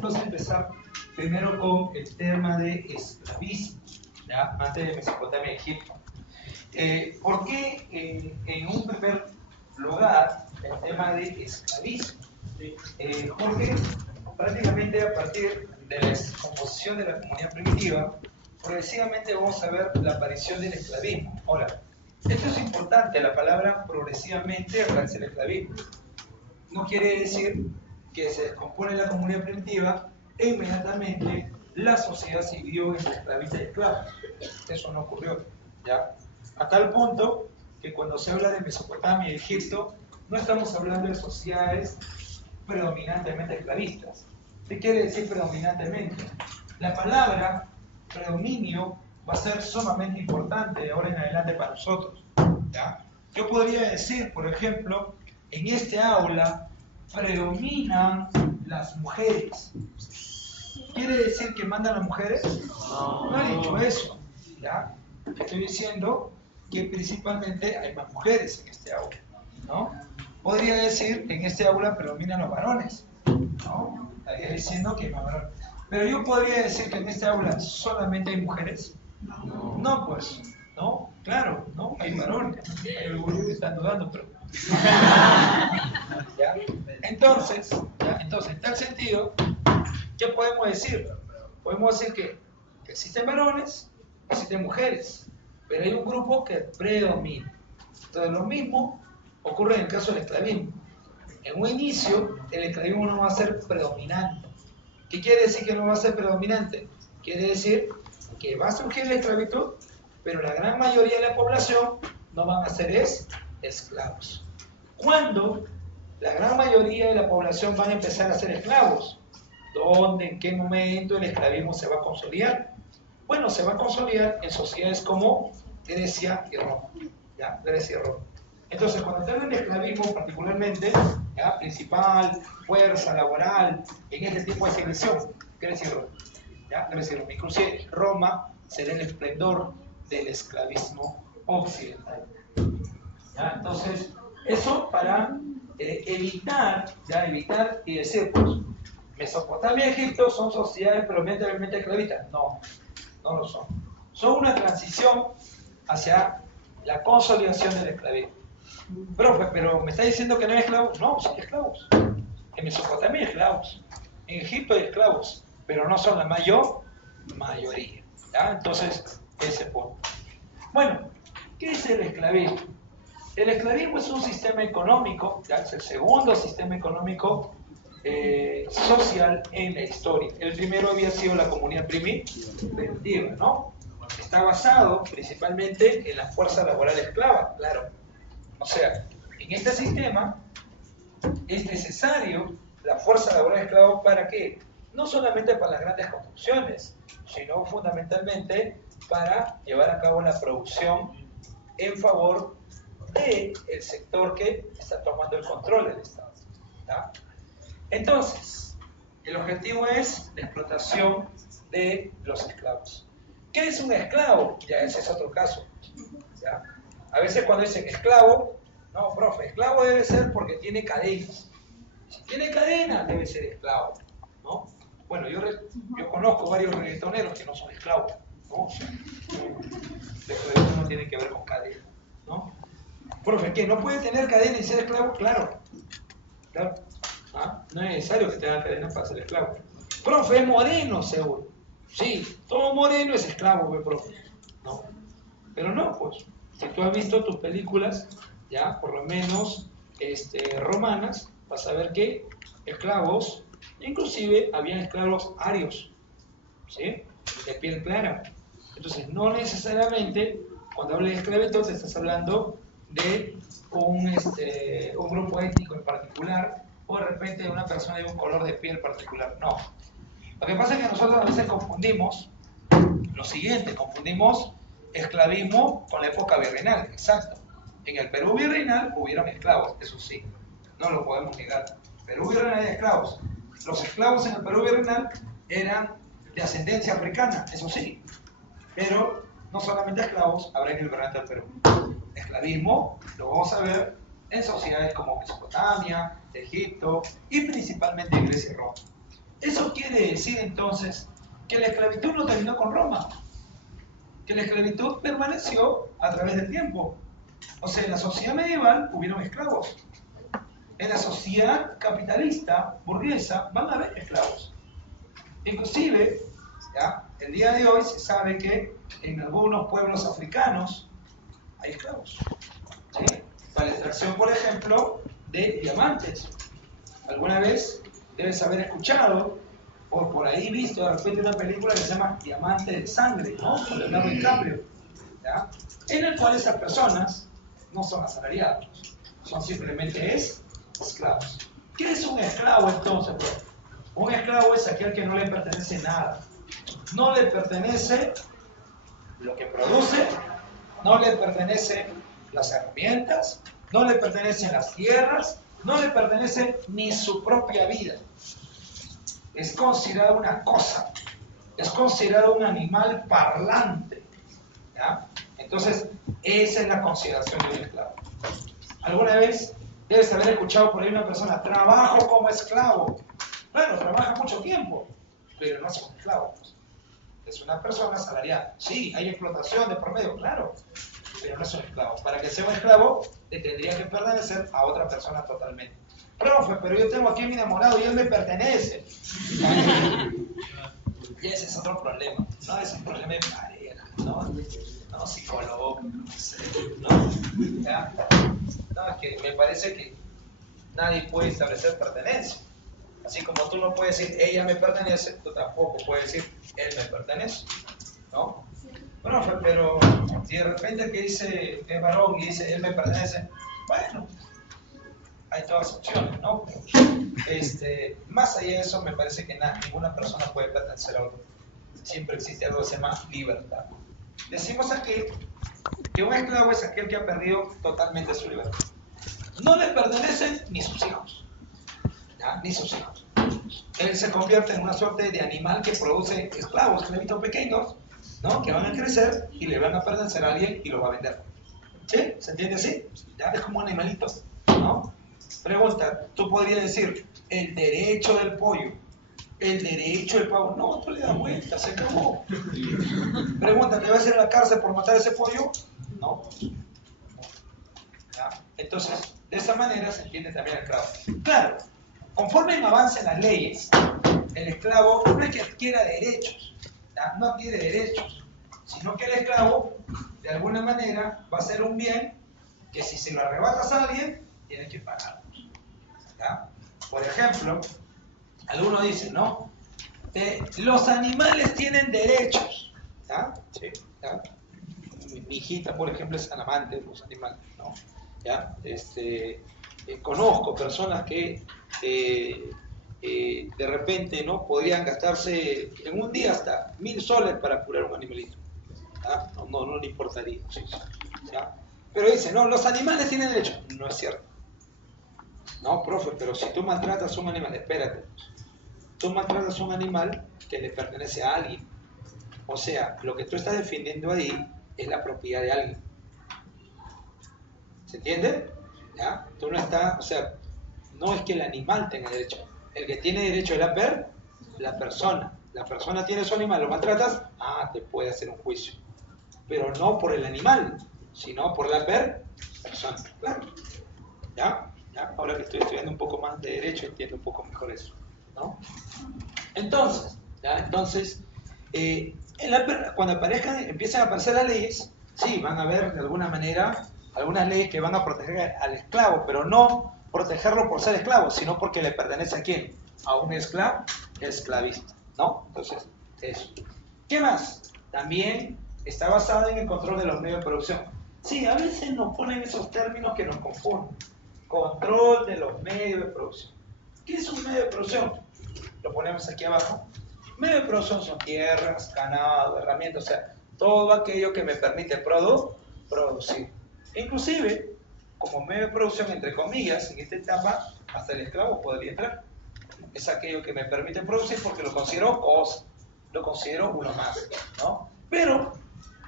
Vamos a empezar primero con el tema de esclavismo, ¿ya? Antes de Mesopotamia y Egipto. ¿Por qué en un primer lugar el tema de esclavismo? Porque prácticamente a partir de la descomposición de la comunidad primitiva, progresivamente vamos a ver la aparición del esclavismo. Ahora, esto es importante, la palabra progresivamente aparece el esclavismo. No quiere decir que se descompone la comunidad primitiva e inmediatamente la sociedad se dividió entre esclavistas y esclavos. Eso no ocurrió, ¿ya? A tal punto que cuando se habla de Mesopotamia y Egipto, no estamos hablando de sociedades predominantemente esclavistas. ¿Qué quiere decir predominantemente? La palabra predominio va a ser sumamente importante de ahora en adelante para nosotros, ¿ya? Yo podría decir, por ejemplo, en este aula predominan las mujeres. ¿Quiere decir que mandan las mujeres? No he dicho eso, ¿ya? Estoy diciendo que principalmente hay más mujeres en este aula, ¿no? Podría decir que en este aula predominan los varones, ¿no? Estaría diciendo que hay más varones. Pero yo podría decir que en este aula solamente hay mujeres. No, pues, ¿no? Claro, ¿no? Hay varones. Hay algunos que están dudando, pero... ¿Ya? Entonces, en tal sentido, ¿qué podemos decir? Podemos decir que existen varones, existen mujeres, pero hay un grupo que predomina. Entonces, lo mismo ocurre en el caso del esclavismo. En un inicio, el esclavismo no va a ser predominante. ¿Qué quiere decir que no va a ser predominante? Quiere decir que va a surgir la esclavitud, pero la gran mayoría de la población no van a ser esclavos. ¿Cuándo la gran mayoría de la población van a empezar a ser esclavos? ¿Dónde, en qué momento el esclavismo se va a consolidar? Bueno, se va a consolidar en sociedades como Grecia y Roma, ¿ya? Grecia y Roma. Entonces, cuando te hablan de esclavismo particularmente, ¿ya? Principal, fuerza laboral, en este tipo de selección, Grecia y Roma, ¿ya? Grecia y Roma. Inclusive Roma será el esplendor del esclavismo occidental, ¿ya? Entonces, eso para evitar y decir, pues, Mesopotamia y Egipto son sociedades predominantemente esclavistas. No, no lo son. Son una transición hacia la consolidación del esclavismo. Profe, pero ¿me está diciendo que no hay esclavos? No, sí hay esclavos. En Mesopotamia hay esclavos. En Egipto hay esclavos, pero no son la mayoría, ¿ya? Entonces, ese punto. Bueno, ¿qué es el esclavismo? El esclavismo es un sistema económico, ¿ya? Es el segundo sistema económico social en la historia. El primero había sido la comunidad primitiva, ¿no? Está basado principalmente en la fuerza laboral esclava, claro. O sea, en este sistema es necesario la fuerza laboral esclava ¿para qué? No solamente para las grandes construcciones, sino fundamentalmente para llevar a cabo la producción en favor del sector que está tomando el control del Estado, ¿tá? Entonces, el objetivo es la explotación de los esclavos. ¿Qué es un esclavo? Ya ese es otro caso, ¿ya? A veces cuando dicen esclavo, no, profe, esclavo debe ser porque tiene cadenas. Si tiene cadenas, debe ser esclavo, ¿no? Bueno, yo conozco varios reggaetoneros que no son esclavos, ¿no? O sea, eso no tiene que ver con cadena, ¿no? Profe, ¿qué? ¿No puede tener cadena y ser esclavo? Claro, claro. ¿Ah? No es necesario que tenga cadena para ser esclavo. Profe, es moreno, seguro. Sí, todo moreno es esclavo, profe. No, pero no, pues, si tú has visto tus películas, ya, por lo menos romanas, vas a ver que esclavos, inclusive habían esclavos arios, ¿sí? De piel clara. Entonces, no necesariamente, cuando hables de esclavitud, te estás hablando de un grupo étnico en particular, o de repente de una persona de un color de piel particular. No. Lo que pasa es que nosotros a veces confundimos lo siguiente, confundimos esclavismo con la época virreinal, exacto. En el Perú virreinal hubieron esclavos, eso sí, no lo podemos negar. Perú virreinal hay esclavos. Los esclavos en el Perú virreinal eran de ascendencia africana, eso sí, pero no solamente esclavos habrá en el virreinato del Perú. Esclavismo lo vamos a ver en sociedades como Mesopotamia, Egipto y principalmente en Grecia y Roma. Eso quiere decir entonces que la esclavitud no terminó con Roma, que la esclavitud permaneció a través del tiempo. O sea, en la sociedad medieval hubieron esclavos. En la sociedad capitalista, burguesa, van a haber esclavos. Inclusive, ¿ya? El día de hoy se sabe que en algunos pueblos africanos hay esclavos, ¿sí? Para la extracción, por ejemplo, de diamantes. Alguna vez debes haber escuchado o por ahí visto de repente una película que se llama Diamante de Sangre, ¿no? Con Leonardo DiCaprio, ¿ya? En el cual esas personas no son asalariados, son simplemente esclavos. ¿Qué es un esclavo entonces, bro? Un esclavo es aquel que no le pertenece nada. No le pertenece lo que produce, no le pertenecen las herramientas, no le pertenecen las tierras, no le pertenece ni su propia vida. Es considerado una cosa, es considerado un animal parlante, ¿ya? Entonces, esa es la consideración de un esclavo. ¿Alguna vez debes haber escuchado por ahí una persona, trabajo como esclavo? Bueno, trabaja mucho tiempo, pero no es un esclavo. Es una persona asalariada. Sí, hay explotación de promedio, claro, pero no es un esclavo. Para que sea un esclavo, le tendría que pertenecer a otra persona totalmente. Profe, pero yo tengo aquí a mi enamorado y él me pertenece. Y ese es otro problema. No es un problema de pareja, no psicólogo, ¿no? ¿Ya? No, es que me parece que nadie puede establecer pertenencia. Así como tú no puedes decir, ella me pertenece, tú tampoco puedes decir, él me pertenece, ¿no? Profe, pero si de repente el que dice es varón y dice, él me pertenece, bueno, hay todas opciones, ¿no? Más allá de eso, me parece que ninguna persona puede pertenecer a otra. Siempre existe algo que se llama libertad. Decimos aquí que un esclavo es aquel que ha perdido totalmente su libertad. No le pertenecen ni sus hijos, ¿ya? Ni sus hijos. Él se convierte en una suerte de animal que produce esclavos, esclavitos pequeños, ¿no? Que van a crecer y le van a pertenecer a alguien y los va a vender. ¿Sí? ¿Se entiende así? Ya es como un animalito, ¿no? Pregunta, tú podrías decir, el derecho del pollo, el derecho del pavo. No, tú le das vuelta, se acabó. Pregunta, ¿te vas a ir a la cárcel por matar ese pollo? No. ¿Ya? Entonces, de esa manera se entiende también el esclavo. Claro, conforme avancen las leyes, el esclavo no es que adquiera derechos, ¿ya? No adquiere derechos, sino que el esclavo, de alguna manera, va a ser un bien que si se lo arrebatas a alguien, tiene que pagarlo. ¿Ya? Por ejemplo, algunos dicen, ¿no? Los animales tienen derechos. ¿Ya? Sí, ¿ya? Mi hijita, por ejemplo, es amante de los animales, ¿no? ¿Ya? Conozco personas que de repente, ¿no? Podrían gastarse en un día hasta 1000 soles para curar un animalito. ¿Ya? No le importaría. Sí, ¿ya? Pero dicen, no, los animales tienen derechos. No es cierto. No, profe, pero si tú maltratas a un animal, espérate. Tú maltratas a un animal que le pertenece a alguien. O sea, lo que tú estás defendiendo ahí es la propiedad de alguien. ¿Se entiende? ¿Ya? Tú no estás, o sea, no es que el animal tenga derecho. El que tiene derecho es la persona. La persona tiene su animal, lo maltratas, te puede hacer un juicio. Pero no por el animal, sino por la persona. Claro. ¿Ya? Ahora que estoy estudiando un poco más de derecho, entiendo un poco mejor eso, ¿no? Entonces, cuando empiezan a aparecer las leyes, sí, van a haber de alguna manera algunas leyes que van a proteger al esclavo, pero no protegerlo por ser esclavo, sino porque le pertenece a quién, a un esclavista, ¿no? Entonces, eso. ¿Qué más? También está basada en el control de los medios de producción. Sí, a veces nos ponen esos términos que nos confunden. Control de los medios de producción. ¿Qué es un medio de producción? Lo ponemos aquí abajo. Medio de producción son tierras, ganado, herramientas, o sea, todo aquello que me permite producir. Inclusive, como medio de producción, entre comillas, en esta etapa, hasta el esclavo podría entrar. Es aquello que me permite producir porque lo considero cosa, lo considero uno más, ¿no? Pero,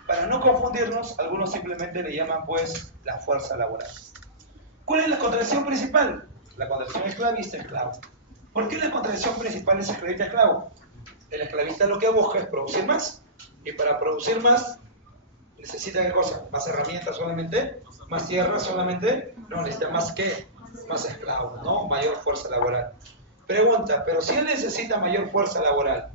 para no confundirnos, algunos simplemente le llaman, pues, la fuerza laboral. ¿Cuál es la contradicción principal? La contradicción esclavista-esclavo. ¿Por qué la contradicción principal es esclavista-esclavo? El esclavista lo que busca es producir más. Y para producir más, ¿necesita qué cosa? ¿Más herramientas solamente? ¿Más tierra solamente? No, necesita más ¿qué? Más esclavos, ¿no? Mayor fuerza laboral. Pregunta, pero si él necesita mayor fuerza laboral,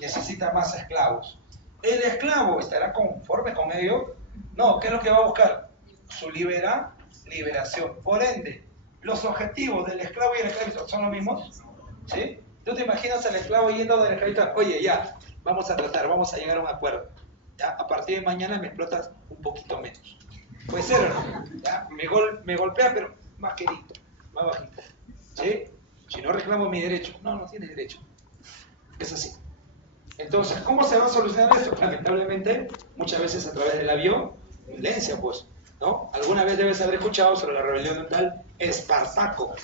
necesita más esclavos, ¿el esclavo estará conforme con ello? No, ¿qué es lo que va a buscar? Su liberación. Por ende, los objetivos del esclavo y el esclavista son los mismos, ¿sí? ¿Tú te imaginas al esclavo yendo del esclavista? Oye, ya, vamos a tratar, vamos a llegar a un acuerdo. ¿Ya? A partir de mañana me explotas un poquito menos. Puede ser o no. ¿Ya? Me golpea, pero más quedito, más bajito. ¿Sí? Si no reclamo mi derecho. No, no tiene derecho. Es así. Entonces, ¿cómo se va a solucionar esto? Lamentablemente, muchas veces a través de la violencia, pues, ¿no? Alguna vez debes haber escuchado sobre la rebelión de un tal Espartaco.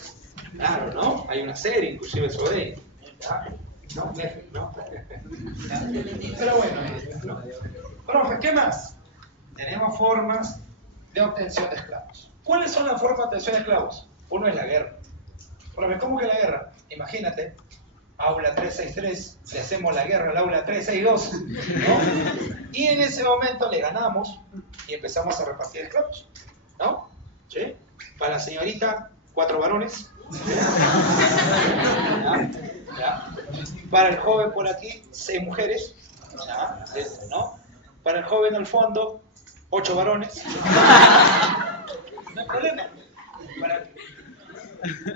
Claro, ¿no? Hay una serie inclusive sobre él. ¿Ya? No, Netflix, ¿no? Pero bueno, ¿no? Profe, ¿qué más? Tenemos formas de obtención de esclavos. ¿Cuáles son las formas de obtención de esclavos? Uno es la guerra. Profe, ¿cómo que la guerra? Imagínate, aula 363, le hacemos la guerra al aula 362, ¿no? Y en ese momento le ganamos y empezamos a repartir esclavos, ¿no? ¿Sí? Para la señorita, 4 varones. ¿Ya? ¿Ya? Para el joven por aquí, 6 mujeres. ¿Ya? ¿No? Para el joven al fondo, 8 varones. No hay problema.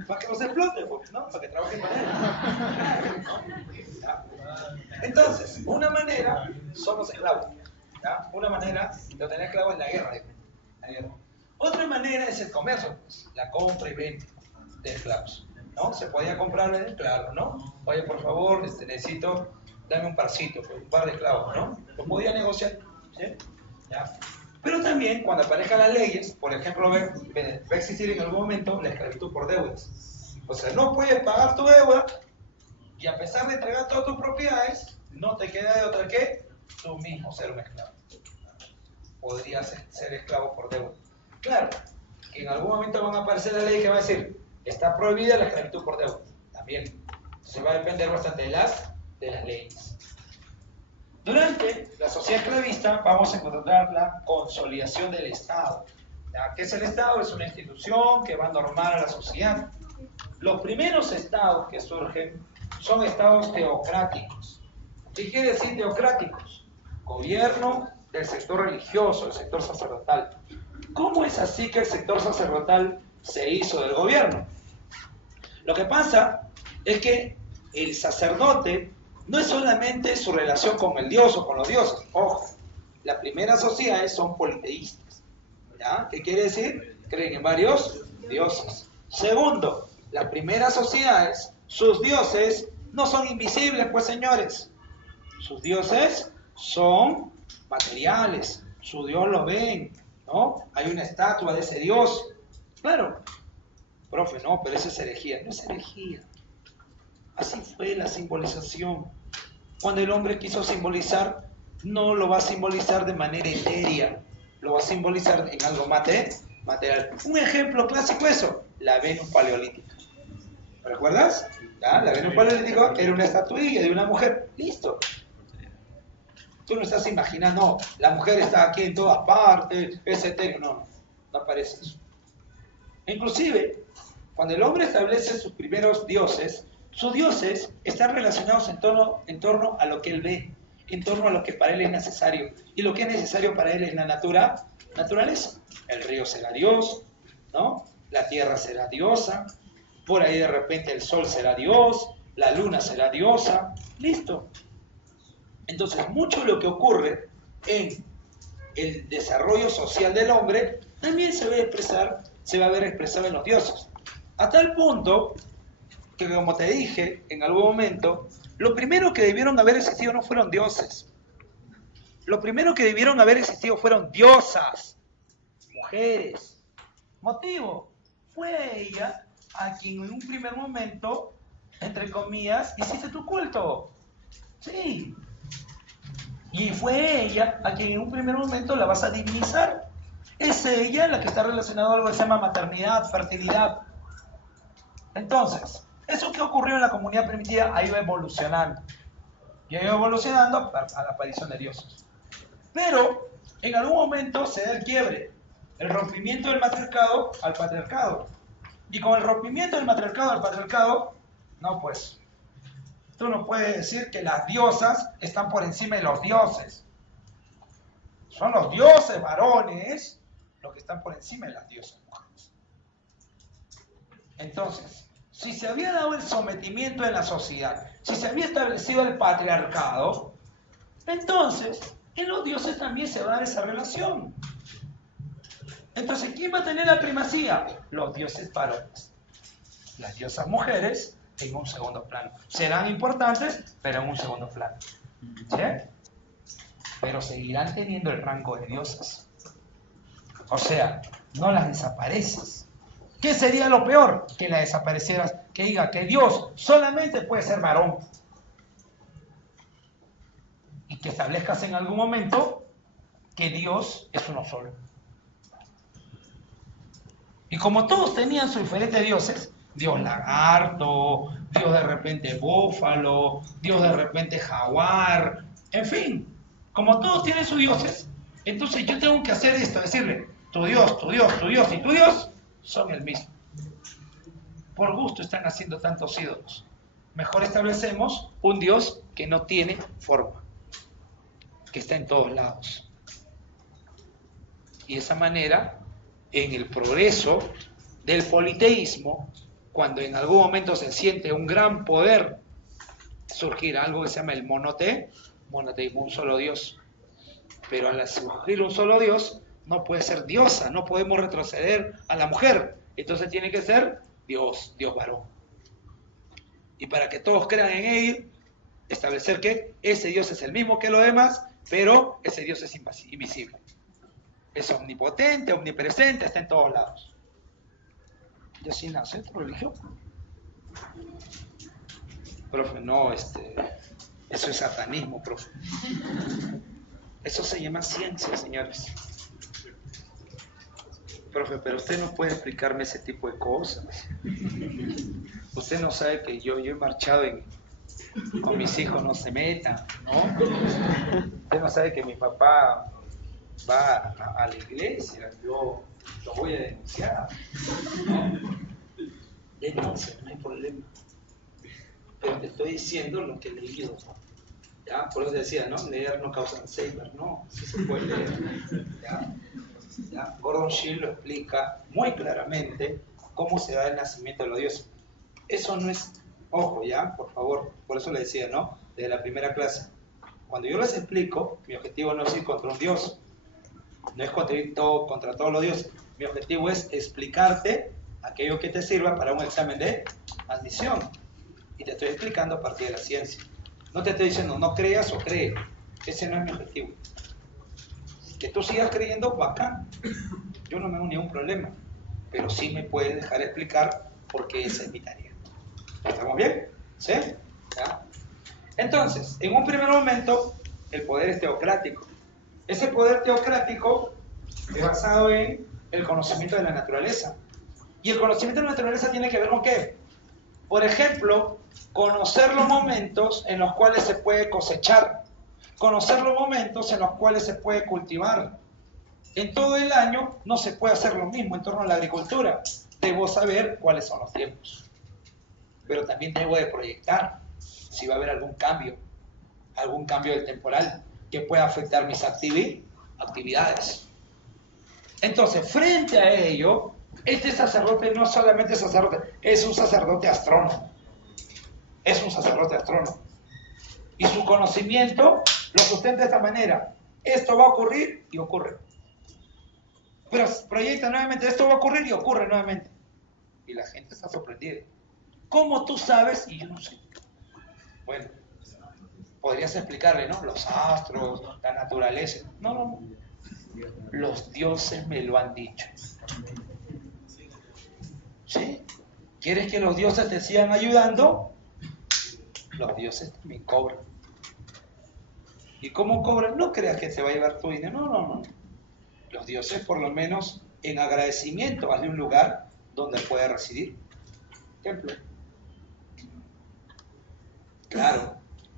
Para que no se explote, ¿no? Para que trabajen para él. ¿Ya? Entonces, una manera son los esclavos. ¿Ya? Una manera de obtener esclavos es la guerra. La guerra. Otra manera es el comercio, pues, la compra y venta de esclavos, ¿no? Se podía comprar en el claro, ¿no? Oye, por favor, necesito, dame un parcito, pues, un par de esclavos, ¿no? Lo podía negociar, ¿sí? ¿Ya? Pero también, cuando aparezcan las leyes, por ejemplo, va a existir en algún momento la esclavitud por deudas. O sea, no puedes pagar tu deuda y a pesar de entregar todas tus propiedades, no te queda de otra que tú mismo ser un esclavo. Podrías ser esclavo por deuda. Claro, que en algún momento van a aparecer la ley que va a decir, está prohibida la esclavitud por deuda. También. Se va a depender bastante de las leyes. Durante la sociedad esclavista vamos a encontrar la consolidación del Estado. ¿Ya? ¿Qué es el Estado? Es una institución que va a normar a la sociedad. Los primeros estados que surgen son estados teocráticos. ¿Qué quiere decir teocráticos? Gobierno del sector religioso, del sector sacerdotal. ¿Cómo es así que el sector sacerdotal se hizo del gobierno? Lo que pasa es que el sacerdote no es solamente su relación con el Dios o con los dioses. Ojo, las primeras sociedades son politeístas. ¿Ya? ¿Qué quiere decir? Creen en varios dioses. Segundo, las primeras sociedades, sus dioses no son invisibles, pues señores. Sus dioses son materiales. Su Dios lo ven, ¿no? Hay una estatua de ese Dios. Claro. Profe, no, pero eso es herejía. No es herejía. Así fue la simbolización. Cuando el hombre quiso simbolizar, no lo va a simbolizar de manera etérea, lo va a simbolizar en algo material. Un ejemplo clásico es eso, la Venus paleolítica. ¿Recuerdas? ¿Ya? La Venus paleolítica era una estatuilla de una mujer. Listo. Tú no estás imaginando, la mujer está aquí en todas partes, es etéreo. No, no aparece eso. Inclusive, cuando el hombre establece sus primeros dioses, sus dioses están relacionados en torno a lo que él ve, en torno a lo que para él es necesario. Y lo que es necesario para él es la naturaleza. El río será Dios, ¿no? La tierra será diosa, por ahí de repente el sol será Dios, la luna será diosa, listo. Entonces, mucho de lo que ocurre en el desarrollo social del hombre también se va a ver expresado en los dioses. A tal punto que, como te dije en algún momento, lo primero que debieron haber existido no fueron dioses. Lo primero que debieron haber existido fueron diosas, mujeres. ¿Motivo? Fue ella a quien en un primer momento, entre comillas, hiciste tu culto. Sí. Y fue ella a quien en un primer momento la vas a divinizar. Es ella la que está relacionada a algo que se llama maternidad, fertilidad. Entonces, Eso que ocurrió en la comunidad primitiva ha ido evolucionando. Y ha ido evolucionando a la aparición de dioses. Pero en algún momento se da el quiebre, el rompimiento del matriarcado al patriarcado. Y con el rompimiento del matriarcado al patriarcado, no pues, tú no puedes decir que las diosas están por encima de los dioses. Son los dioses varones los que están por encima de las diosas mujeres. Entonces, si se había dado el sometimiento en la sociedad, si se había establecido el patriarcado, entonces en los dioses también se va a dar esa relación. Entonces, ¿quién va a tener la primacía? Los dioses varones. Las diosas mujeres en un segundo plano. Serán importantes, pero en un segundo plano. ¿Sí? Pero seguirán teniendo el rango de diosas. O sea, no las desapareces. ¿Qué sería lo peor? Que la desaparecieras, que diga que Dios solamente puede ser varón. Y que establezcas en algún momento que Dios es uno solo. Y como todos tenían sus diferentes dioses, Dios lagarto, Dios de repente búfalo, Dios de repente jaguar, en fin, como todos tienen sus dioses, entonces yo tengo que hacer esto, decirle, tu Dios, tu Dios, tu Dios y tu Dios son el mismo. Por gusto están haciendo tantos ídolos. Mejor establecemos un Dios que no tiene forma, que está en todos lados. Y de esa manera, en el progreso del politeísmo, cuando en algún momento se siente un gran poder, surgirá algo que se llama el monoteísmo, un solo Dios. Pero al surgir un solo Dios, no puede ser diosa, no podemos retroceder a la mujer. Entonces tiene que ser Dios, Dios varón. Y para que todos crean en él, establecer que ese Dios es el mismo que los demás, pero ese Dios es invisible. Es omnipotente, omnipresente, está en todos lados. ¿Y así nace tu religión? Profe, no, eso es satanismo, profe. Eso se llama ciencia, señores. Profe, pero usted no puede explicarme ese tipo de cosas. Usted no sabe que yo he marchado con mis hijos, no se metan, ¿no? Usted no sabe que mi papá va a la iglesia, yo lo voy a denunciar, ¿no? Denuncia, no hay problema. Pero te estoy diciendo lo que he leído, ¿ya? Por eso decía, ¿no? Leer no causa Alzheimer, no, sí se puede leer, ¿ya? ¿Ya? Gordon Schill lo explica muy claramente cómo se da el nacimiento de los dioses. Eso no es, ojo, ¿ya? Por favor, por eso le decía, ¿no? Desde la primera clase. Cuando yo les explico, mi objetivo no es ir contra un dios, no es contra todos los dioses. Mi objetivo es explicarte aquello que te sirva para un examen de admisión. Y te estoy explicando a partir de la ciencia. No te estoy diciendo no creas o cree. Ese no es mi objetivo. Que tú sigas creyendo, bacán. Yo no me hago ningún problema. Pero sí me puedes dejar explicar por qué esa es mi tarea. ¿Estamos bien? ¿Sí? ¿Ya? Entonces, en un primer momento, el poder es teocrático. Ese poder teocrático es basado en el conocimiento de la naturaleza. Y el conocimiento de la naturaleza tiene que ver con ¿qué? Por ejemplo, conocer los momentos en los cuales se puede cosechar, conocer los momentos en los cuales se puede cultivar. En todo el año no se puede hacer lo mismo en torno a la agricultura. Debo saber cuáles son los tiempos. Pero también debo de proyectar si va a haber algún cambio del temporal que pueda afectar mis actividades. Entonces, frente a ello, este sacerdote no solamente es sacerdote, es un sacerdote astrónomo. Es un sacerdote astrónomo. Y su conocimiento lo sustenta de esta manera. Esto va a ocurrir y ocurre. Pero proyecta nuevamente, esto va a ocurrir y ocurre nuevamente. Y la gente está sorprendida. ¿Cómo tú sabes? Y yo no sé. Bueno, podrías explicarle, ¿no? Los astros, la naturaleza. No. Los dioses me lo han dicho. ¿Sí? ¿Quieres que los dioses te sigan ayudando? Los dioses también cobran. ¿Y cómo cobran? No creas que se va a llevar tu dinero. No. Los dioses, por lo menos, en agradecimiento, hazle un lugar donde pueda residir. Templo. Claro,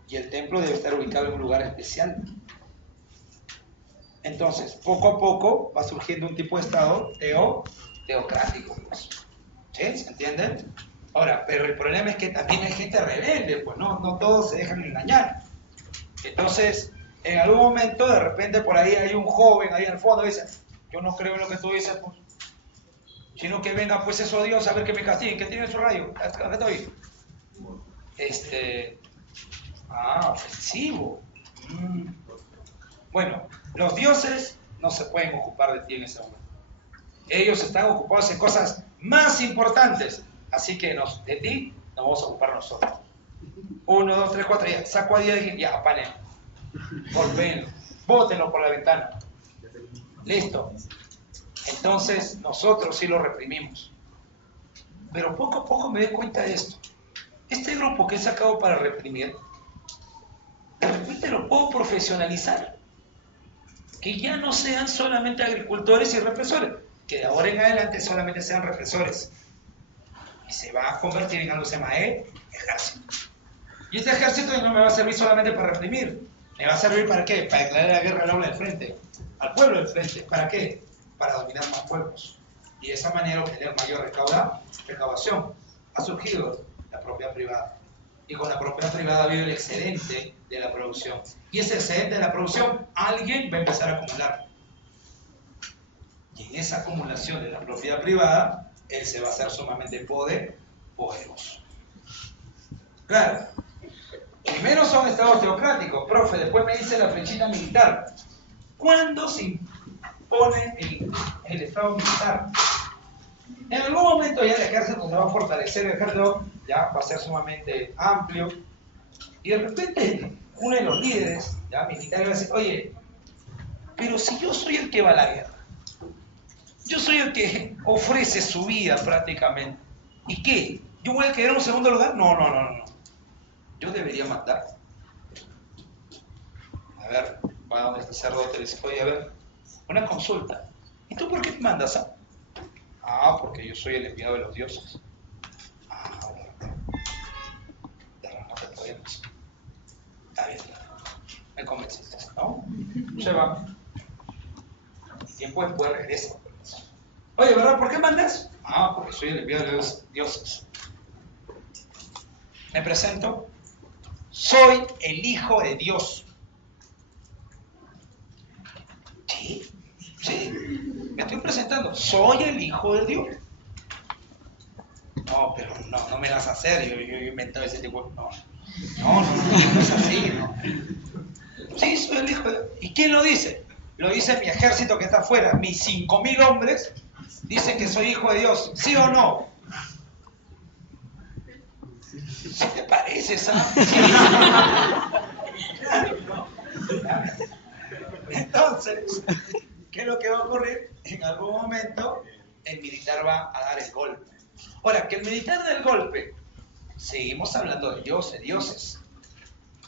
y el templo debe estar ubicado en un lugar especial. Entonces, poco a poco va surgiendo un tipo de estado teocrático. Pues. ¿Sí? ¿Se entiende? Ahora, pero el problema es que también hay gente rebelde, pues no todos se dejan engañar. Entonces, en algún momento, de repente, por ahí hay un joven ahí en el fondo que dice, yo no creo en lo que tú dices, pues, sino que venga pues eso Dios a ver que me castigue, que tiene su rayo, acá estoy. Ofensivo. Bueno, los dioses no se pueden ocupar de ti en ese momento. Ellos están ocupados en cosas más importantes, así que de ti nos vamos a ocupar nosotros. 1, 2, 3, 4, ya, saco a 10, ya, apalen, golpeenlo, bótenlo por la ventana. Listo. Entonces, nosotros sí lo reprimimos. Pero poco a poco me doy cuenta de esto. Este grupo que he sacado para reprimir, de repente lo puedo profesionalizar. Que ya no sean solamente agricultores y represores, que de ahora en adelante solamente sean represores. Y se va a convertir en algo que se llama ejército. Y este ejército no me va a servir solamente para reprimir. ¿Me va a servir para qué? Para declarar la guerra al aula del frente, al pueblo del frente. ¿Para qué? Para dominar más pueblos. Y de esa manera obtener mayor recaudación. Ha surgido la propiedad privada. Y con la propiedad privada vive el excedente de la producción. Y ese excedente de la producción, alguien va a empezar a acumular. Y en esa acumulación de la propiedad privada, él se va a hacer sumamente poderoso. Claro. Primero son estados teocráticos, profe, después me dice la flechita militar. ¿Cuándo se impone el estado militar? En algún momento ya el ejército se va a fortalecer, el ejército ya va a ser sumamente amplio, y de repente uno de los líderes ya militares va a decir, oye, pero si yo soy el que va a la guerra, yo soy el que ofrece su vida prácticamente, ¿y qué? ¿Yo voy a quedar en un segundo lugar? No. Yo debería mandar. A ver, va donde este sacerdote le dice, oye, a ver, una consulta. ¿Y tú por qué te mandas? Porque yo soy el enviado de los dioses. Bueno. No te podemos. Está bien. Me convenciste, ¿no? Se va. El tiempo después regresa. Oye, ¿verdad? ¿Por qué mandas? Porque soy el enviado de los dioses. Me presento. Soy el hijo de Dios. Sí, me estoy presentando. Soy el hijo de Dios. No, pero no me las vas a hacer. Yo he inventado ese tipo de... No es así, ¿no? Sí, soy el hijo de Dios. ¿Y quién lo dice? Lo dice mi ejército que está afuera. Mis 5.000 hombres dicen que soy hijo de Dios. ¿Sí o no? ¿Sí te parece, sabes? Entonces, ¿qué es lo que va a ocurrir? En algún momento, el militar va a dar el golpe. Ahora, que el militar dé el golpe, seguimos hablando de dioses.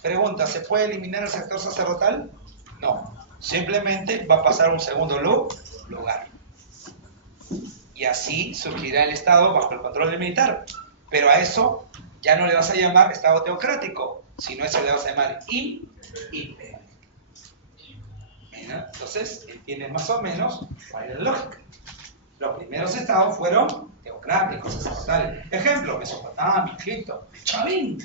Pregunta, ¿se puede eliminar el sector sacerdotal? No. Simplemente va a pasar a un segundo lugar. Y así surgirá el Estado bajo el control del militar. Pero a eso ya no le vas a llamar Estado teocrático, sino eso le vas a llamar imperial. Entonces, tiene más o menos varias lógicas. Los primeros estados fueron teocráticos, sacerdotales. Ejemplo, Mesopotamia, Egipto, Chavín.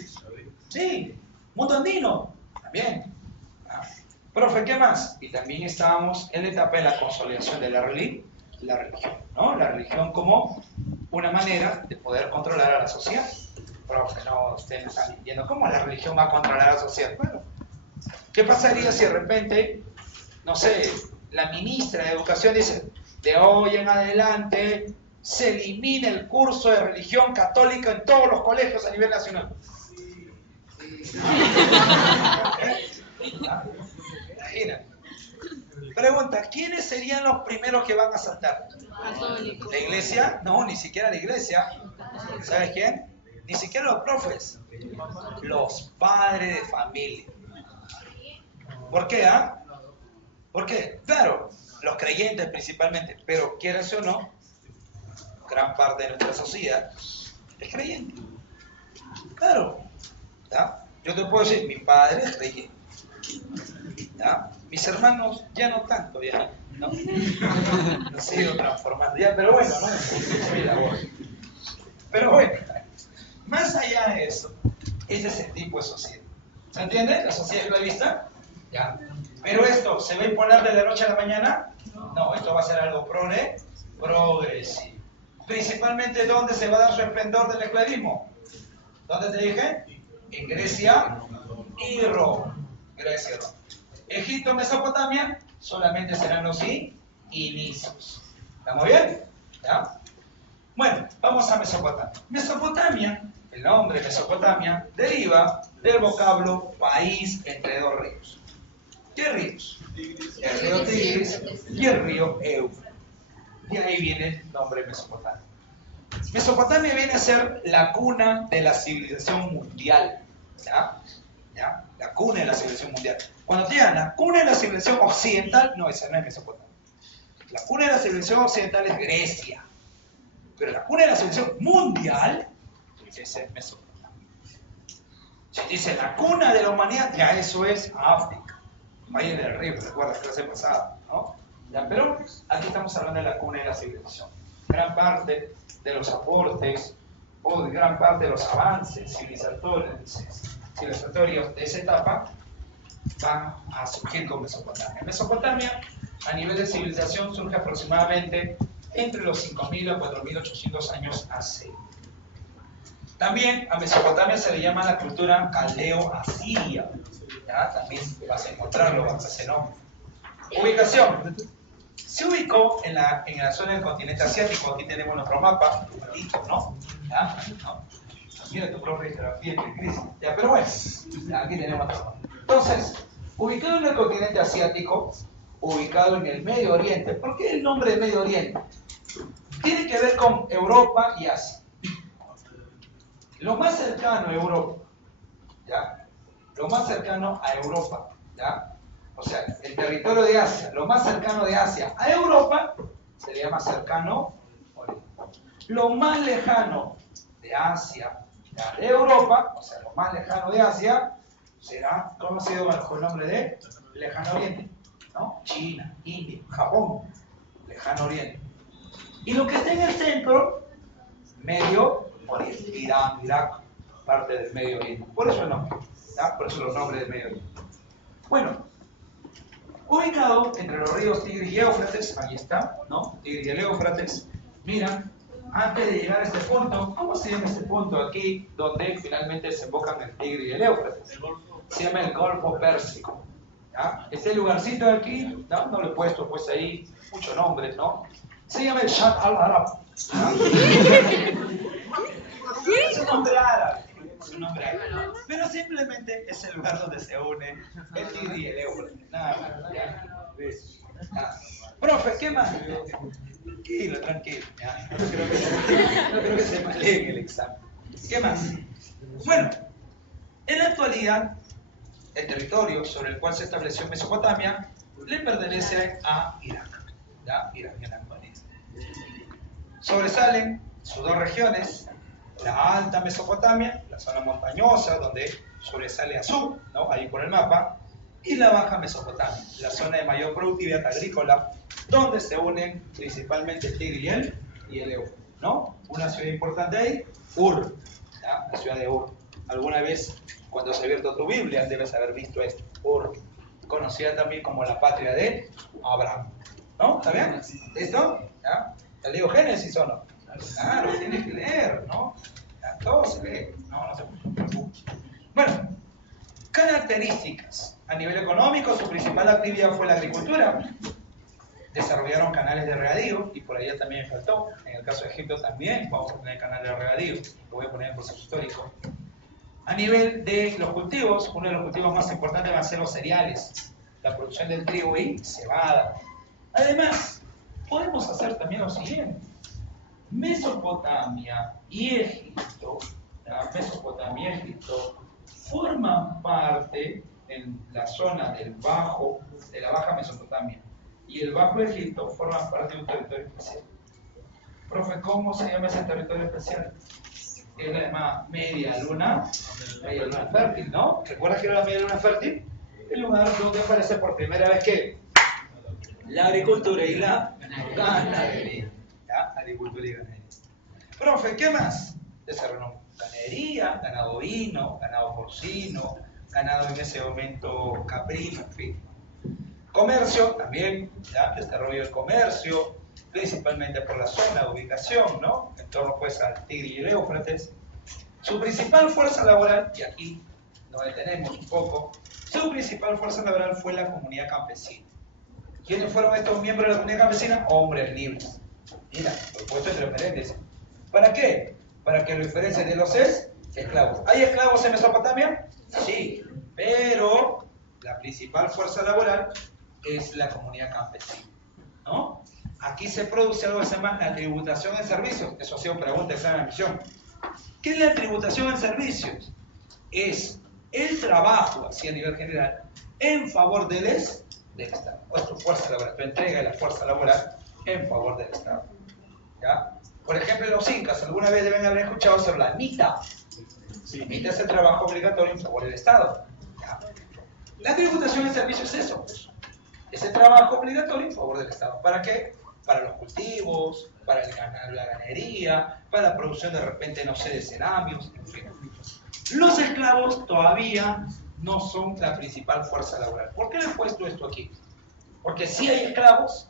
Sí, mundo andino, también. Profe, ¿qué más? Y también estábamos en la etapa de la consolidación de la religión, ¿no? La religión como una manera de poder controlar a la sociedad. Profe, no, ustedes me están diciendo, ¿cómo la religión va a controlar a la sociedad? Bueno, ¿qué pasaría si de repente, no sé, la ministra de Educación dice, de hoy en adelante se elimina el curso de religión católica en todos los colegios a nivel nacional? Imagina. Pregunta, ¿quiénes serían los primeros que van a saltar? ¿La iglesia? No, ni siquiera la iglesia. ¿Sabes quién? Ni siquiera los profes. Los padres de familia. ¿Por qué? ¿Por qué? Claro, los creyentes principalmente, pero quieras o no, gran parte de nuestra sociedad es creyente. Claro, ¿está? Yo te puedo decir, mi padre es rey. ¿Ya? Mis hermanos ya no tanto, ya, ¿no? No se han ido transformando, ya, pero bueno, ¿no? Soy la voz. Pero bueno, más allá de eso, ese es el tipo de sociedad. ¿Se entiende? La sociedad esclavista, ya. Pero esto, ¿se va a imponer de la noche a la mañana? No, esto va a ser algo progresivo. Principalmente, ¿dónde se va a dar su esplendor del esclavismo? ¿Dónde te dije? En Grecia y Roma. Grecia y Roma. Egipto, Mesopotamia, solamente serán los inicios. ¿Estamos bien? ¿Ya? Bueno, vamos a Mesopotamia. Mesopotamia, el nombre Mesopotamia, deriva del vocablo país entre dos ríos. ¿Qué ríos? El río Tigris y el río Éufrates. Y ahí viene el nombre Mesopotamia. Mesopotamia viene a ser la cuna de la civilización mundial. ¿Ya? ¿Ya? La cuna de la civilización mundial. Cuando te digan la cuna de la civilización occidental, no, esa no es Mesopotamia. La cuna de la civilización occidental es Grecia. Pero la cuna de la civilización mundial, esa es Mesopotamia. Si dice la cuna de la humanidad, ya eso es África. Valle del Río, recuerda la clase pasada, ¿no? ¿Ya? Pero aquí estamos hablando de la cuna de la civilización. Gran parte de los aportes o de gran parte de los avances civilizatorios de esa etapa van a surgir con Mesopotamia. Mesopotamia, a nivel de civilización, surge aproximadamente entre los 5.000 a 4.800 años AC. También a Mesopotamia se le llama la cultura caldeo-asiria. También vas a encontrarlo bajo ese nombre. Ubicación. Se ubicó en la zona del continente asiático. Aquí tenemos nuestro mapa, ¿no? ¿Ya? ¿No? Mira tu profe de geografía en crisis. Ya, pero bueno, ya, aquí tenemos otro mapa. Entonces, ubicado en el continente asiático, ubicado en el Medio Oriente. ¿Por qué el nombre de Medio Oriente? Tiene que ver con Europa y Asia. Lo más cercano a Europa, ¿ya? Lo más cercano a Europa, ¿ya? O sea, el territorio de Asia, lo más cercano de Asia a Europa, se le llama cercano Oriente. Lo más lejano de Asia a Europa, o sea, lo más lejano de Asia, será conocido bajo el nombre de Lejano Oriente, ¿no? China, India, Japón, Lejano Oriente. Y lo que está en el centro, Medio Oriente, Irán, Irak, parte del Medio Oriente. Por eso el nombre, ¿ya? Por eso los nombres del Medio Oriente. Bueno, ubicado entre los ríos Tigris y Éufrates, ahí está, ¿no? Tigris y el Éufrates. Mira, antes de llegar a este punto, ¿cómo se llama este punto aquí, donde finalmente desembocan el Tigris y el Éufrates? Se llama el Golfo Pérsico. ¿Ya? Este lugarcito de aquí, no le he puesto pues ahí muchos nombres, ¿no? Se llama el Shatt al-Arab. Es un nombre árabe. Pero simplemente es el lugar donde se une el Tigris y el Éufrates. Nada más. ¿Ya? Profe, ¿qué más? Tranquilo, tranquilo. ¿Ya? No creo que se malee en el examen. ¿Qué más? Bueno, en la actualidad, el territorio sobre el cual se estableció Mesopotamia le pertenece a Irak. ¿Ya? Irak en la actualidad. Sobresalen sus dos regiones, la alta Mesopotamia, la zona montañosa donde sobresale Azul, ¿no? Ahí por el mapa, y la baja Mesopotamia, la zona de mayor productividad agrícola, donde se unen principalmente el Tigris y el Éufrates, ¿no? Una ciudad importante ahí, Ur, ¿ya? La ciudad de Ur. Alguna vez, cuando has abierto tu Biblia, debes haber visto esto, Ur, conocida también como la patria de Abraham, ¿no? ¿Está bien? ¿Listo? ¿Ya? ¿Te leo Génesis o no? Claro, tienes que leer, ¿no? Ya, todo se lee, no se preocupe. Bueno, características. A nivel económico, su principal actividad fue la agricultura. Desarrollaron canales de regadío, y por allá también faltó. En el caso de Egipto también vamos a tener canales de regadío. Lo voy a poner en proceso histórico. A nivel de los cultivos, uno de los cultivos más importantes van a ser los cereales, la producción del trigo y cebada. Además, podemos hacer también lo siguiente. Mesopotamia y Egipto, forman parte en la zona de la Baja Mesopotamia y el Bajo Egipto forman parte de un territorio especial. Profe, ¿cómo se llama ese territorio especial? es la llamada media luna fértil, ¿no? ¿Recuerdas que era la media luna fértil? El lugar donde aparece por primera vez que la agricultura y la ganadería. ¿Ya? Agricultura y ganadería. Profe, ¿qué más? Desarrollo ganadería, ganado ovino, ganado porcino, ganado en ese momento caprino, en fin. Comercio también, ¿ya? Desarrollo del comercio, principalmente por la zona de ubicación, ¿no? En torno pues al Tigris y el Éufrates. Su principal fuerza laboral, y aquí nos detenemos un poco, su principal fuerza laboral fue la comunidad campesina. ¿Quiénes fueron estos miembros de la comunidad campesina? Hombres libres. Mira, por puesto entre paréntesis. ¿Para qué? Para que lo diferencien de los esclavos. ¿Hay esclavos en Mesopotamia? Sí, pero la principal fuerza laboral es la comunidad campesina, ¿no? Aquí se produce algo que se llama la tributación en servicios. Eso ha sido pregunta de la misión. ¿Qué es la tributación en servicios? Es el trabajo, así a nivel general, en favor del Estado. O es tu fuerza laboral, tu entrega de la fuerza laboral en favor del Estado. ¿Ya? Por ejemplo, los incas, alguna vez deben haber escuchado sobre la mita. Sí. Mita es el trabajo obligatorio en favor del Estado. ¿Ya? La tributación en servicios es eso. Ese trabajo obligatorio en favor del Estado. ¿Para qué? Para los cultivos, para la ganadería, para la producción de repente, no sé, de cerámicos, en fin. Los esclavos todavía no son la principal fuerza laboral. ¿Por qué le he puesto esto aquí? Porque sí hay esclavos,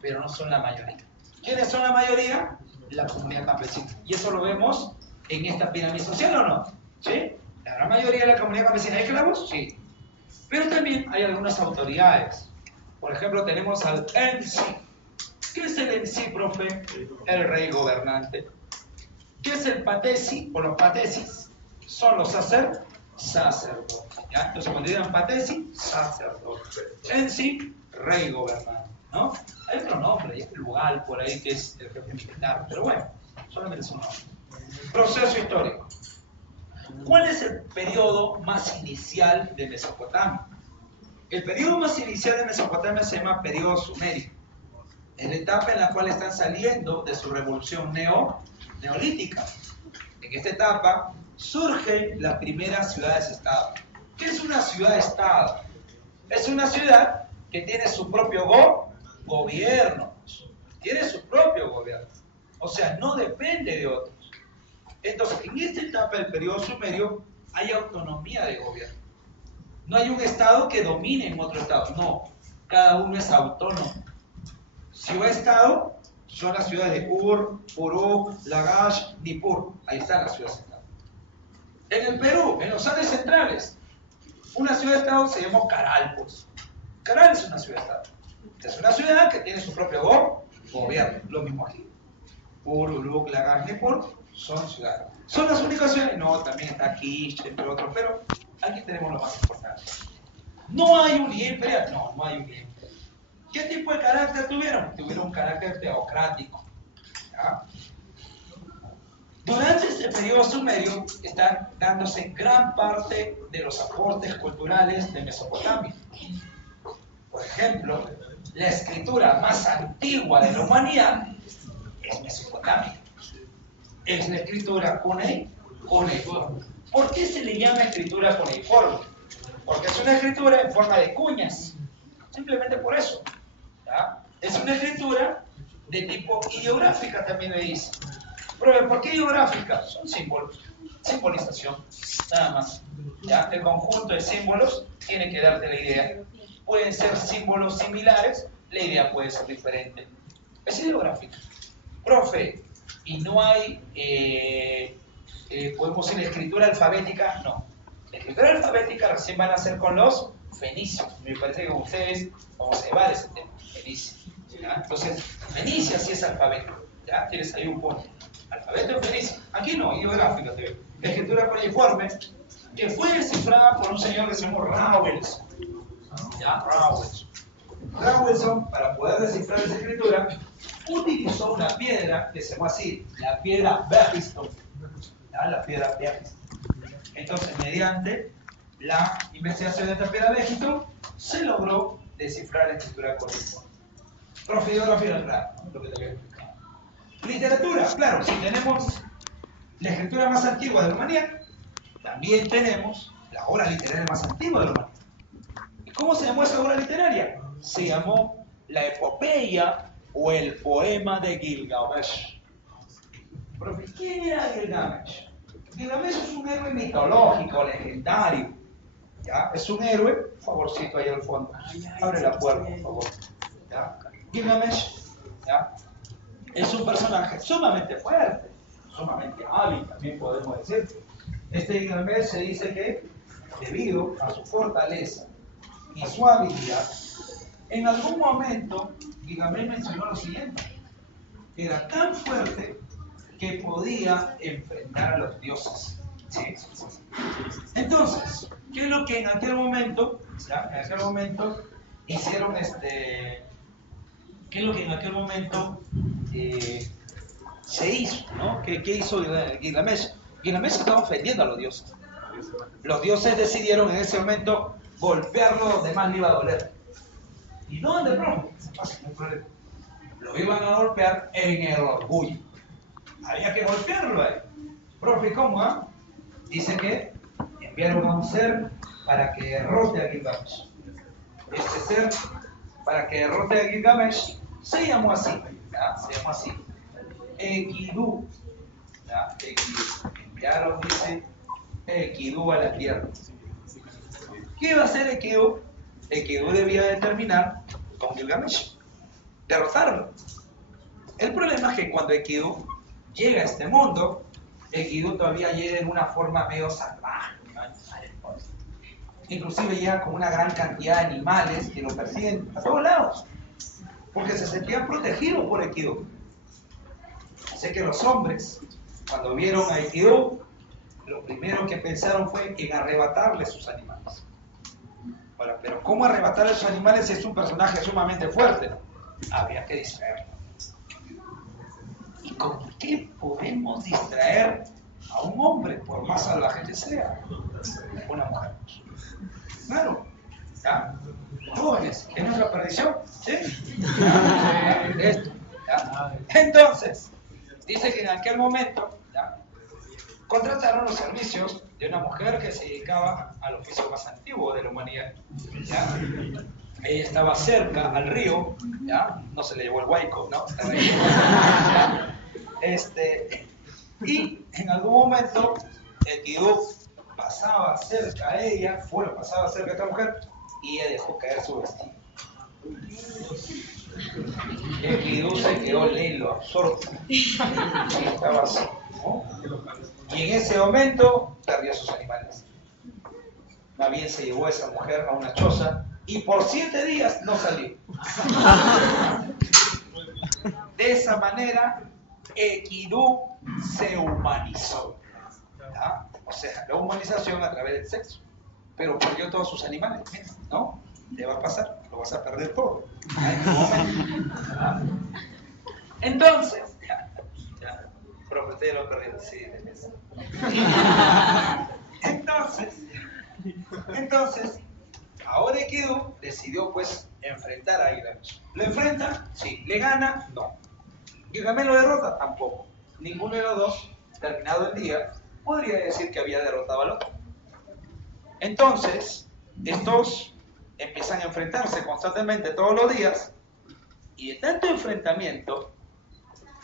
pero no son la mayoría. ¿Quiénes son la mayoría? La comunidad campesina. Y eso lo vemos en esta pirámide social, ¿o no? ¿Sí? La gran mayoría de la comunidad campesina, ¿hay esclavos? Sí. Pero también hay algunas autoridades. Por ejemplo, tenemos al Ensi. ¿Qué es el Ensi, profe? El rey gobernante. ¿Qué es el Patesi o los Patesis? Son los sacerdotes. ¿Ya? Entonces, cuando digan Patesi, sacerdotes. Ensi, rey gobernante, ¿no? Hay otro nombre, hay un lugar por ahí que es el jefe militar, pero bueno, solamente es un nombre. Proceso histórico. ¿Cuál es el periodo más inicial de Mesopotamia? El periodo más inicial de Mesopotamia se llama periodo sumerio. Es la etapa en la cual están saliendo de su revolución neolítica. En esta etapa surgen las primeras ciudades-estado. ¿Qué es una ciudad-estado? Es una ciudad que tiene su propio gobierno. Tiene su propio gobierno. O sea, no depende de otros. Entonces, en esta etapa del periodo sumerio hay autonomía de gobierno. No hay un estado que domine en otro estado. No, cada uno es autónomo. Ciudad-estado son las ciudades de Ur, Uruk, Lagash, Nippur. Ahí están las ciudades-estado. En el Perú, en los Andes centrales, una ciudad-estado se llamó Caral, pues. Caral es una ciudad-estado. Es una ciudad que tiene su propio gobierno. Lo mismo aquí. Ur, Uruk, Lagash, Nippur son ciudades. ¿Son las únicas ciudades? No, también está Kish, entre otros, pero aquí tenemos lo más importante. ¿No hay unidad imperial? No, no hay unidad imperial. ¿Qué tipo de carácter tuvieron? Tuvieron un carácter teocrático. ¿Ya? Durante este periodo sumerio están dándose gran parte de los aportes culturales de Mesopotamia. Por ejemplo, la escritura más antigua de la humanidad es Mesopotamia. Es la escritura cuneiforme. ¿Por qué se le llama escritura cuneiforme? Porque es una escritura en forma de cuñas. Simplemente por eso. ¿Ya? Es una escritura de tipo ideográfica, también le dice. Pero ¿por qué ideográfica? Son símbolos. Simbolización. Nada más. ¿Ya? El conjunto de símbolos tiene que darte la idea. Pueden ser símbolos similares, la idea puede ser diferente. Es ideográfica. Profe, ¿y no hay, podemos decir, escritura alfabética? No. La escritura alfabética recién van a hacer con los fenicios. Me parece que con ustedes vamos a llevar ese tema, fenicio. ¿Ya? Entonces, Fenicia sí es alfabeto. ¿Ya? Tienes ahí un punto. Alfabeto en fenicio. Aquí no, ideográfica. La escritura cuneiforme, que fue descifrada por un señor que se llamó Rawelson. ¿Ya? Rawelson, para poder descifrar esa escritura, utilizó una piedra que se llama así, la piedra Behistun. La piedra Behistun. Entonces, mediante la investigación de esta piedra Behistun, se logró descifrar la escritura cuneiforme. Profe, ideografía del rap, lo que te voy a explicar. Literatura, claro, si tenemos la escritura más antigua de la humanidad, también tenemos la obra literaria más antigua de la humanidad. ¿Y cómo se llamó esa obra literaria? Se llamó la epopeya o el poema de Gilgamesh. ¿Pero quién era Gilgamesh? Gilgamesh es un héroe mitológico, legendario. ¿Ya? Es un héroe, por favorcito ahí al fondo. Abre la puerta, por favor. ¿Ya? Gilgamesh, ¿ya? Es un personaje sumamente fuerte, sumamente hábil, también podemos decir. Este Gilgamesh se dice que, debido a su fortaleza y su habilidad, en algún momento Gilgamesh mencionó lo siguiente: era tan fuerte que podía enfrentar a los dioses. ¿Sí? Entonces, ¿qué es lo que en aquel momento, ¿ya? En aquel momento hicieron ¿qué es lo que en aquel momento se hizo, ¿no? ¿Qué hizo Gilgamesh? Gilgamesh estaba ofendiendo a los dioses. Los dioses decidieron en ese momento golpearlo donde más le iba a doler. ¿Y dónde, bro? Se pasa, no hay problema. Lo iban a golpear en el orgullo. Había que golpearlo ahí. Profe, ¿cómo? Dice que enviaron a un ser para que derrote a Gilgamesh. Este ser, para que derrote a Gilgamesh, se llamó así. ¿Ya? Se llamó así. Enkidu. ¿Ya? Enkidu. Enviaron, dice, Enkidu a la tierra. ¿Qué iba a hacer Enkidu? Enkidu debía determinar con Gilgamesh, derrotarlo. El problema es que cuando Enkidu llega a este mundo, Enkidu todavía llega en una forma medio salvaje, ¿no? Inclusive llega con una gran cantidad de animales que lo persiguen a todos lados, porque se sentían protegidos por Enkidu. Así que los hombres, cuando vieron a Enkidu, lo primero que pensaron fue en arrebatarle sus animales. Bueno, pero ¿cómo arrebatarle sus animales si es un personaje sumamente fuerte? Había que distraerlo. ¿Y con qué podemos distraer a un hombre, por más salvaje que sea? Una mujer. Claro. ¿Ya? Jóvenes, ¿es nuestra perdición? ¿Sí? Esto. ¿Ya? Entonces, dice que en aquel momento, ¿ya?, contrataron los servicios de una mujer que se dedicaba al oficio más antiguo de la humanidad. ¿Ya? Ella estaba cerca al río, ¿ya? No se le llevó el huaico, ¿no? Estaba ahí. Y en algún momento Enkidu pasaba cerca a ella, pasaba cerca a esta mujer, y ella dejó caer su vestido. Enkidu se quedó lelo, absorto, y estaba así, ¿no? Y en ese momento perdió sus animales. Más bien se llevó a esa mujer a una choza y por 7 días no salió. De esa manera, Enkidu se humanizó. ¿Ya? O sea, la humanización a través del sexo. Pero perdió todos sus animales, ¿no? Te va a pasar, lo vas a perder todo. ¿Ya? Entonces, profe, usted lo perdió, sí, entonces, ahora Enkidu decidió pues enfrentar a Gilgamesh. ¿Lo enfrenta? Sí. ¿Le gana? No. ¿Gilgamesh lo derrota? Tampoco. Ninguno de los dos, terminado el día, podría decir que había derrotado al otro. Entonces, estos empiezan a enfrentarse constantemente todos los días, y de tanto enfrentamiento,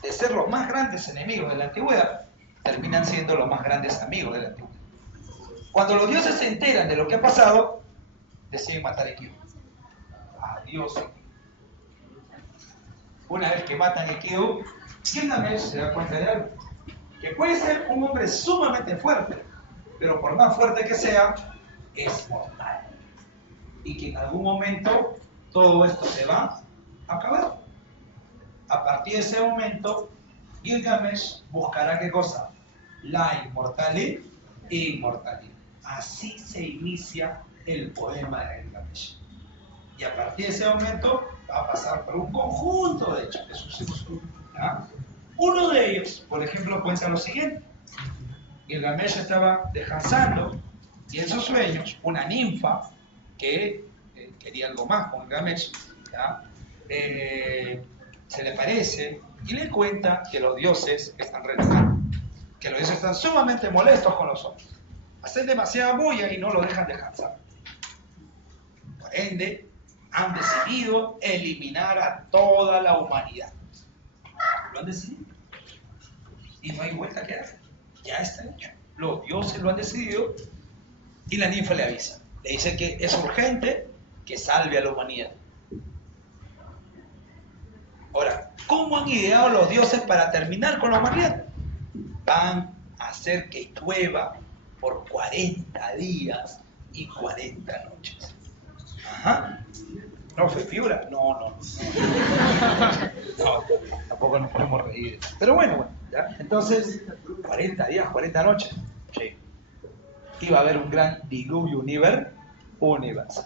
de ser los más grandes enemigos de la antigüedad, terminan siendo los más grandes amigos de la antigüedad. Cuando los dioses se enteran de lo que ha pasado, deciden matar a Enkidu. Adiós. Una vez que matan a Enkidu, Gilgamesh se da cuenta de algo: que puede ser un hombre sumamente fuerte, pero por más fuerte que sea, es mortal. Y que en algún momento todo esto se va a acabar. A partir de ese momento, Gilgamesh buscará ¿qué cosa? La inmortalidad. Así se inicia el poema de Gilgamesh. Y a partir de ese momento va a pasar por un conjunto de hechos que suceden. ¿Ya? Uno de ellos, por ejemplo, cuenta lo siguiente: Gilgamesh estaba descansando y en sus sueños una ninfa que quería algo más con Gilgamesh, ¿ya?, se le aparece y le cuenta que los dioses están renegando. que los dioses están sumamente molestos con los hombres. Hacen demasiada bulla y no lo dejan descansar. Por ende, han decidido eliminar a toda la humanidad. Lo han decidido. Y no hay vuelta que hacer. Ya está hecho. Los dioses lo han decidido y la ninfa le avisa. Le dice que es urgente que salve a la humanidad. Ahora, ¿cómo han ideado los dioses para terminar con la humanidad? Van a hacer que llueva por 40 días y 40 noches. Ajá. ¿Profe, figura? No, tampoco nos podemos reír. Pero bueno, ¿ya? Entonces, 40 días, 40 noches. Sí. Iba a haber un gran diluvio universal.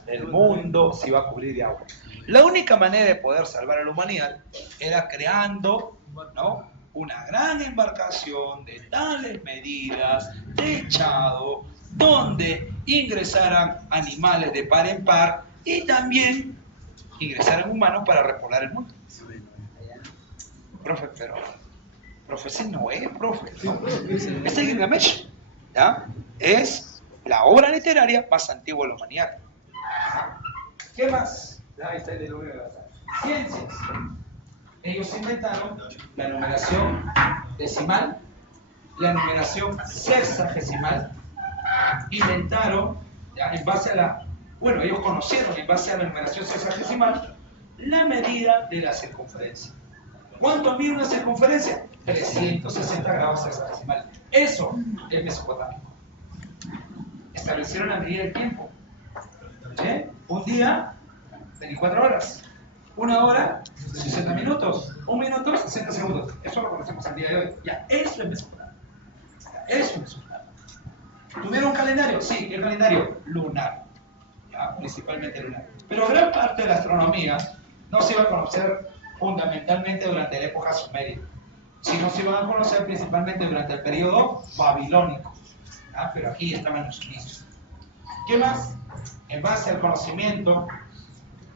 El mundo se iba a cubrir de agua. La única manera de poder salvar a la humanidad era creando, ¿no?, una gran embarcación de tales medidas, techado, donde ingresaran animales de par en par y también ingresaran humanos para repoblar el mundo. Profe, pero... Profe, ese no es, profe. Este es Gilgamesh, ¿ya? Es la obra literaria más antigua de la humanidad. ¿Qué más? Ahí está el diluvio de las ciencias. Ellos inventaron la numeración decimal, la numeración sexagesimal. Inventaron, ya, en base a la... Bueno, ellos conocieron en base a la numeración sexagesimal la medida de la circunferencia. ¿Cuánto mide una circunferencia? 360 grados sexagesimales. Eso es Mesopotamia. Establecieron la medida del tiempo. Un día, 24 horas. Una hora, 60 minutos. Un minuto, 60 segundos. Eso lo conocemos al día de hoy. Ya, eso es Mesopotamia. Eso es Mesopotamia. ¿Tuvieron un calendario? Sí, ¿qué calendario? Lunar. Ya, principalmente lunar. Pero gran parte de la astronomía no se iba a conocer fundamentalmente durante la época sumeria, sino se iban a conocer principalmente durante el periodo babilónico. ¿Ya? Pero aquí estaban los inicios. ¿Qué más? En base al conocimiento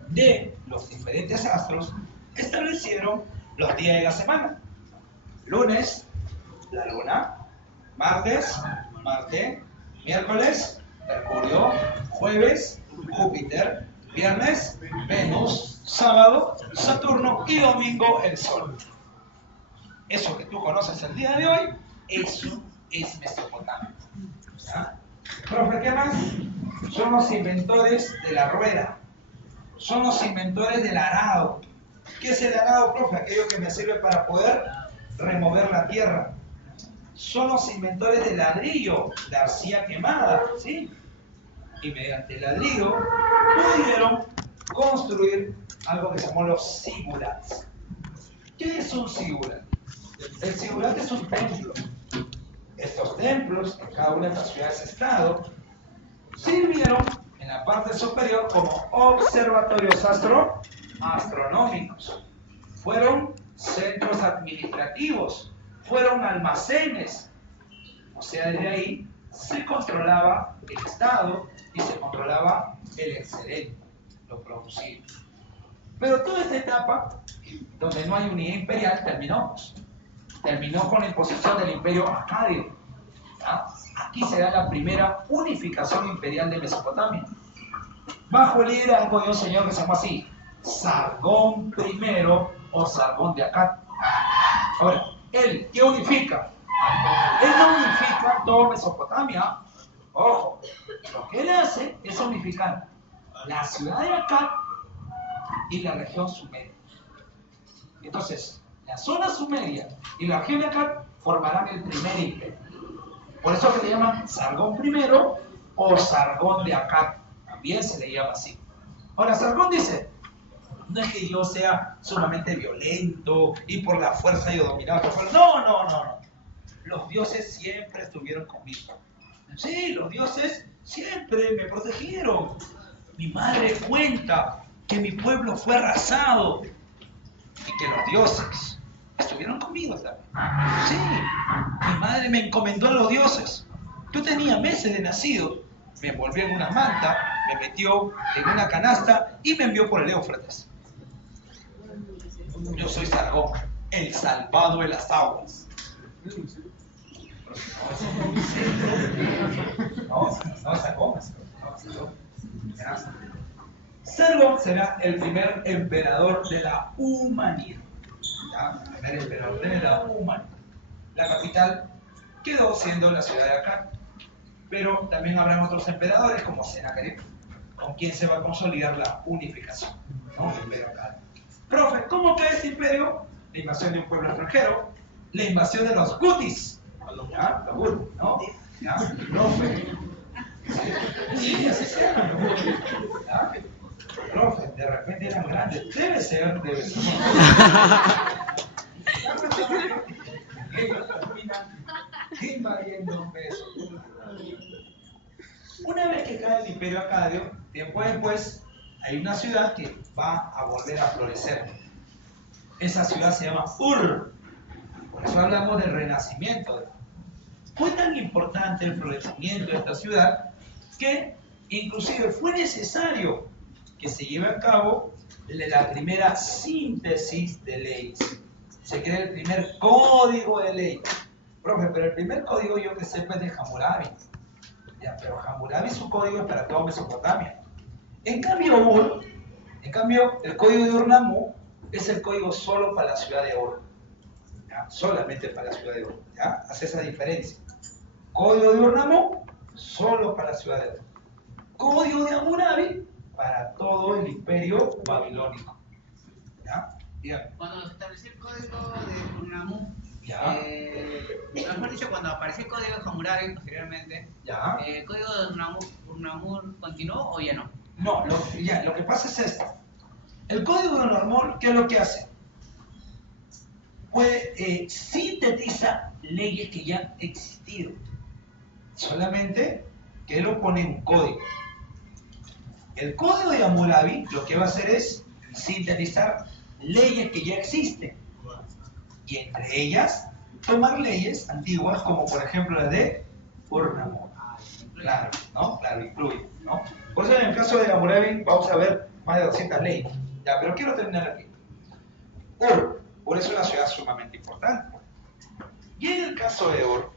de los diferentes astros, establecieron los días de la semana. Lunes, la luna. Martes, Marte. Miércoles, Mercurio. Jueves, Júpiter. Viernes, Venus. Sábado, Saturno. Y domingo, el Sol. Eso que tú conoces el día de hoy, eso es Mesopotamia. ¿Ya? Profe, ¿qué más? Son los inventores de la rueda. Son los inventores del arado. ¿Qué es el arado, profe? Aquello que me sirve para poder remover la tierra. Son los inventores del ladrillo, la arcilla quemada, ¿sí? Y mediante el ladrillo pudieron construir algo que se llamó los zigurats. ¿Qué es un zigurat? El zigurat es un templo. Estos templos, en cada una de las ciudades-estado, sirvieron en la parte superior como observatorios astronómicos. Fueron centros administrativos, fueron almacenes. O sea, desde ahí se controlaba el Estado y se controlaba el excedente, lo producido. Pero toda esta etapa, donde no hay unidad imperial, terminó con la imposición del imperio acadio. ¿Ya? Aquí se da la primera unificación imperial de Mesopotamia, bajo el liderazgo de un señor que se llama así, Sargón I o Sargón de Akkad. Ahora, ¿él qué unifica? Él no unifica toda Mesopotamia. Ojo, lo que él hace es unificar la ciudad de Akkad y la región sumeria. Entonces, la zona sumeria y la región de Akkad formarán el primer imperio. Por eso que le llaman Sargón I o Sargón de Akkad. También se le llama así. Ahora, Sargón dice, no es que yo sea sumamente violento y por la fuerza yo dominaba. No. Los dioses siempre estuvieron conmigo. Sí, los dioses siempre me protegieron. Mi madre cuenta que mi pueblo fue arrasado y que los dioses estuvieron conmigo también. Sí, mi madre me encomendó a los dioses. Yo tenía meses de nacido. Me envolvió en una manta, me metió en una canasta y me envió por el Éufrates. Yo soy Sargón, el salvado de las aguas. Pero No, Sargón será el primer emperador de la humanidad. ¿Ya? El primer emperador de la humanidad. La capital quedó siendo la ciudad de Akkad. Pero también habrán otros emperadores como Sennacherib, con quien se va a consolidar la unificación, ¿no? El imperio Akkad. Profe, ¿cómo queda este imperio? La invasión de un pueblo extranjero, la invasión de los gutis, ¿ya? Los gutis, ¿no? ¿Ya? Profe. Sí, así se llama, los gutis. ¿Ya? Profe, de repente eran grandes. Debe ser. Invadiendo un beso. Una vez que cae el imperio acadio, tiempo después, hay una ciudad que va a volver a florecer. Esa ciudad se llama Ur. Por eso hablamos del renacimiento. Fue tan importante el florecimiento de esta ciudad que inclusive fue necesario que se lleve a cabo la primera síntesis de leyes. Se crea el primer código de ley. Profe, pero el primer código yo que sepa es de Hammurabi. Ya, pero Hammurabi su código es para todo Mesopotamia. En cambio, el código de Ur-Nammu es el código solo para la ciudad de Ur. ¿Ya? Solamente para la ciudad de Ur. ¿Ya? Hace esa diferencia. Código de Ur-Nammu solo para la ciudad de Ur. Código de Hammurabi para todo el imperio babilónico. ¿Ya? Dígame. Cuando se estableció el código de Ur-Nammu, mejor dicho, cuando apareció el código de Hammurabi posteriormente, ¿el código de Ur-Nammu continuó o ya no? No, lo que pasa es esto. El código de Ur-Nammu, ¿qué es lo que hace? Pues sintetiza leyes que ya han existido. Solamente que lo pone en un código. El código de Hammurabi lo que va a hacer es sintetizar leyes que ya existen. Y entre ellas, tomar leyes antiguas como por ejemplo la de Ur-Nammu. Claro, ¿no? Claro, incluye, ¿no? Por eso en el caso de Hammurabi vamos a ver más de 200 leyes. Ya, pero quiero terminar aquí. Ur es una ciudad sumamente importante. Y en el caso de Ur,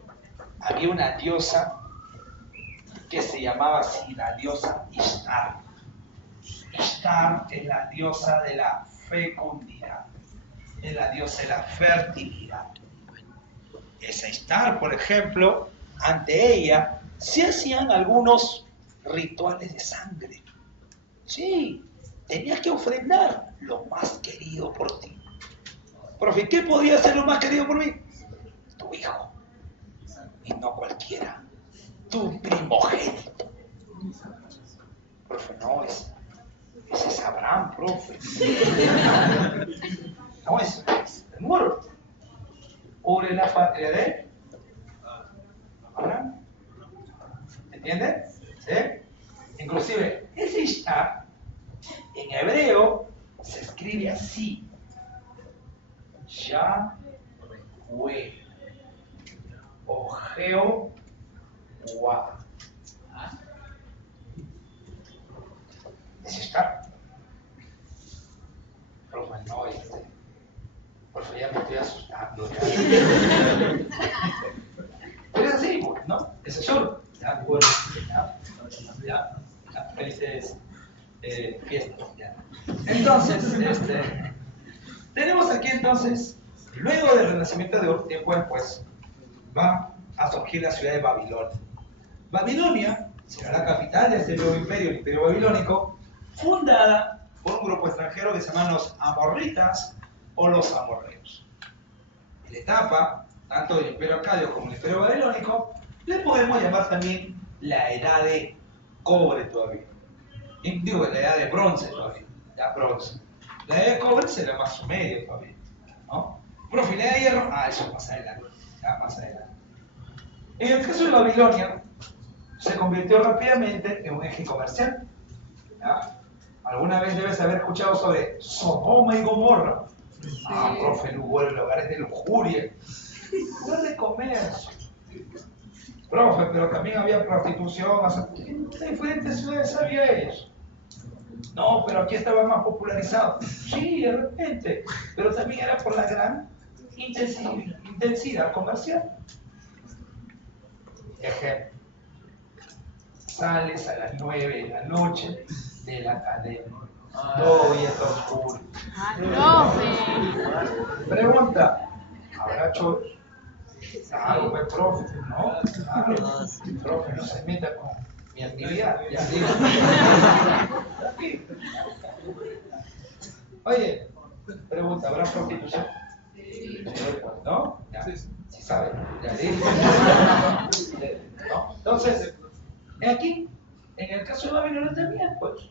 había una diosa que se llamaba así, la diosa Ishtar. Ishtar es la diosa de la fecundidad, es la diosa de la fertilidad. Esa Ishtar, por ejemplo, ante ella se hacían algunos rituales de sangre. Sí, tenías que ofrendar lo más querido por ti. Profe, ¿qué podía ser lo más querido por mí? Tu hijo. Y no cualquiera. Tu primogénito. Profe, no, ese es Abraham, profe. No, es el muro. Ur es la patria de Abraham. ¿Entiendes? ¿Sí? Inclusive, ese Ishtar, en hebreo, se escribe así. Yahweh. O Jehová. Ese Ishtar. Profe, no, profe, ya me estoy asustando. Pero es así, ¿no? Ese es Ur. Ya. Felices fiestas. Ya. Entonces, tenemos aquí entonces, luego del renacimiento de Ur, tiempo después, va a surgir la ciudad de Babilonia. Babilonia será la capital de este nuevo imperio, el imperio babilónico, fundada por un grupo extranjero que se llaman los amorritas o los amorreos. En la etapa, tanto del imperio acadio como del imperio babilónico, le podemos llamar también la edad de cobre todavía. Digo, la edad de bronce todavía, ya bronce. La edad de cobre será más sumerio todavía, ¿no? Profe, la edad de hierro, eso más adelante, ya más adelante. En el caso de Babilonia, se convirtió rápidamente en un eje comercial. ¿Ya? Alguna vez debes haber escuchado sobre Sodoma y Gomorra. Sí. Profe, lugares de lujuria, lugares de comercio. Profe, pero también había prostitución. En diferentes ciudades había eso. No, pero aquí estaba más popularizado. Sí, de repente, pero también era por la gran intensidad comercial. Ejemplo, sales a las 9 de la noche de la academia. Todo ya está oscuro. Pregunta, ¿habrá choros? Claro, pues, profe, ¿no? Claro, profe, no se meta con mi actividad. Ya digo. Oye, pregunta, ¿habrá prostitución? ¿No? Ya, si sabe, ya digo. ¿No? Entonces, aquí, en el caso de Babilonia también, pues.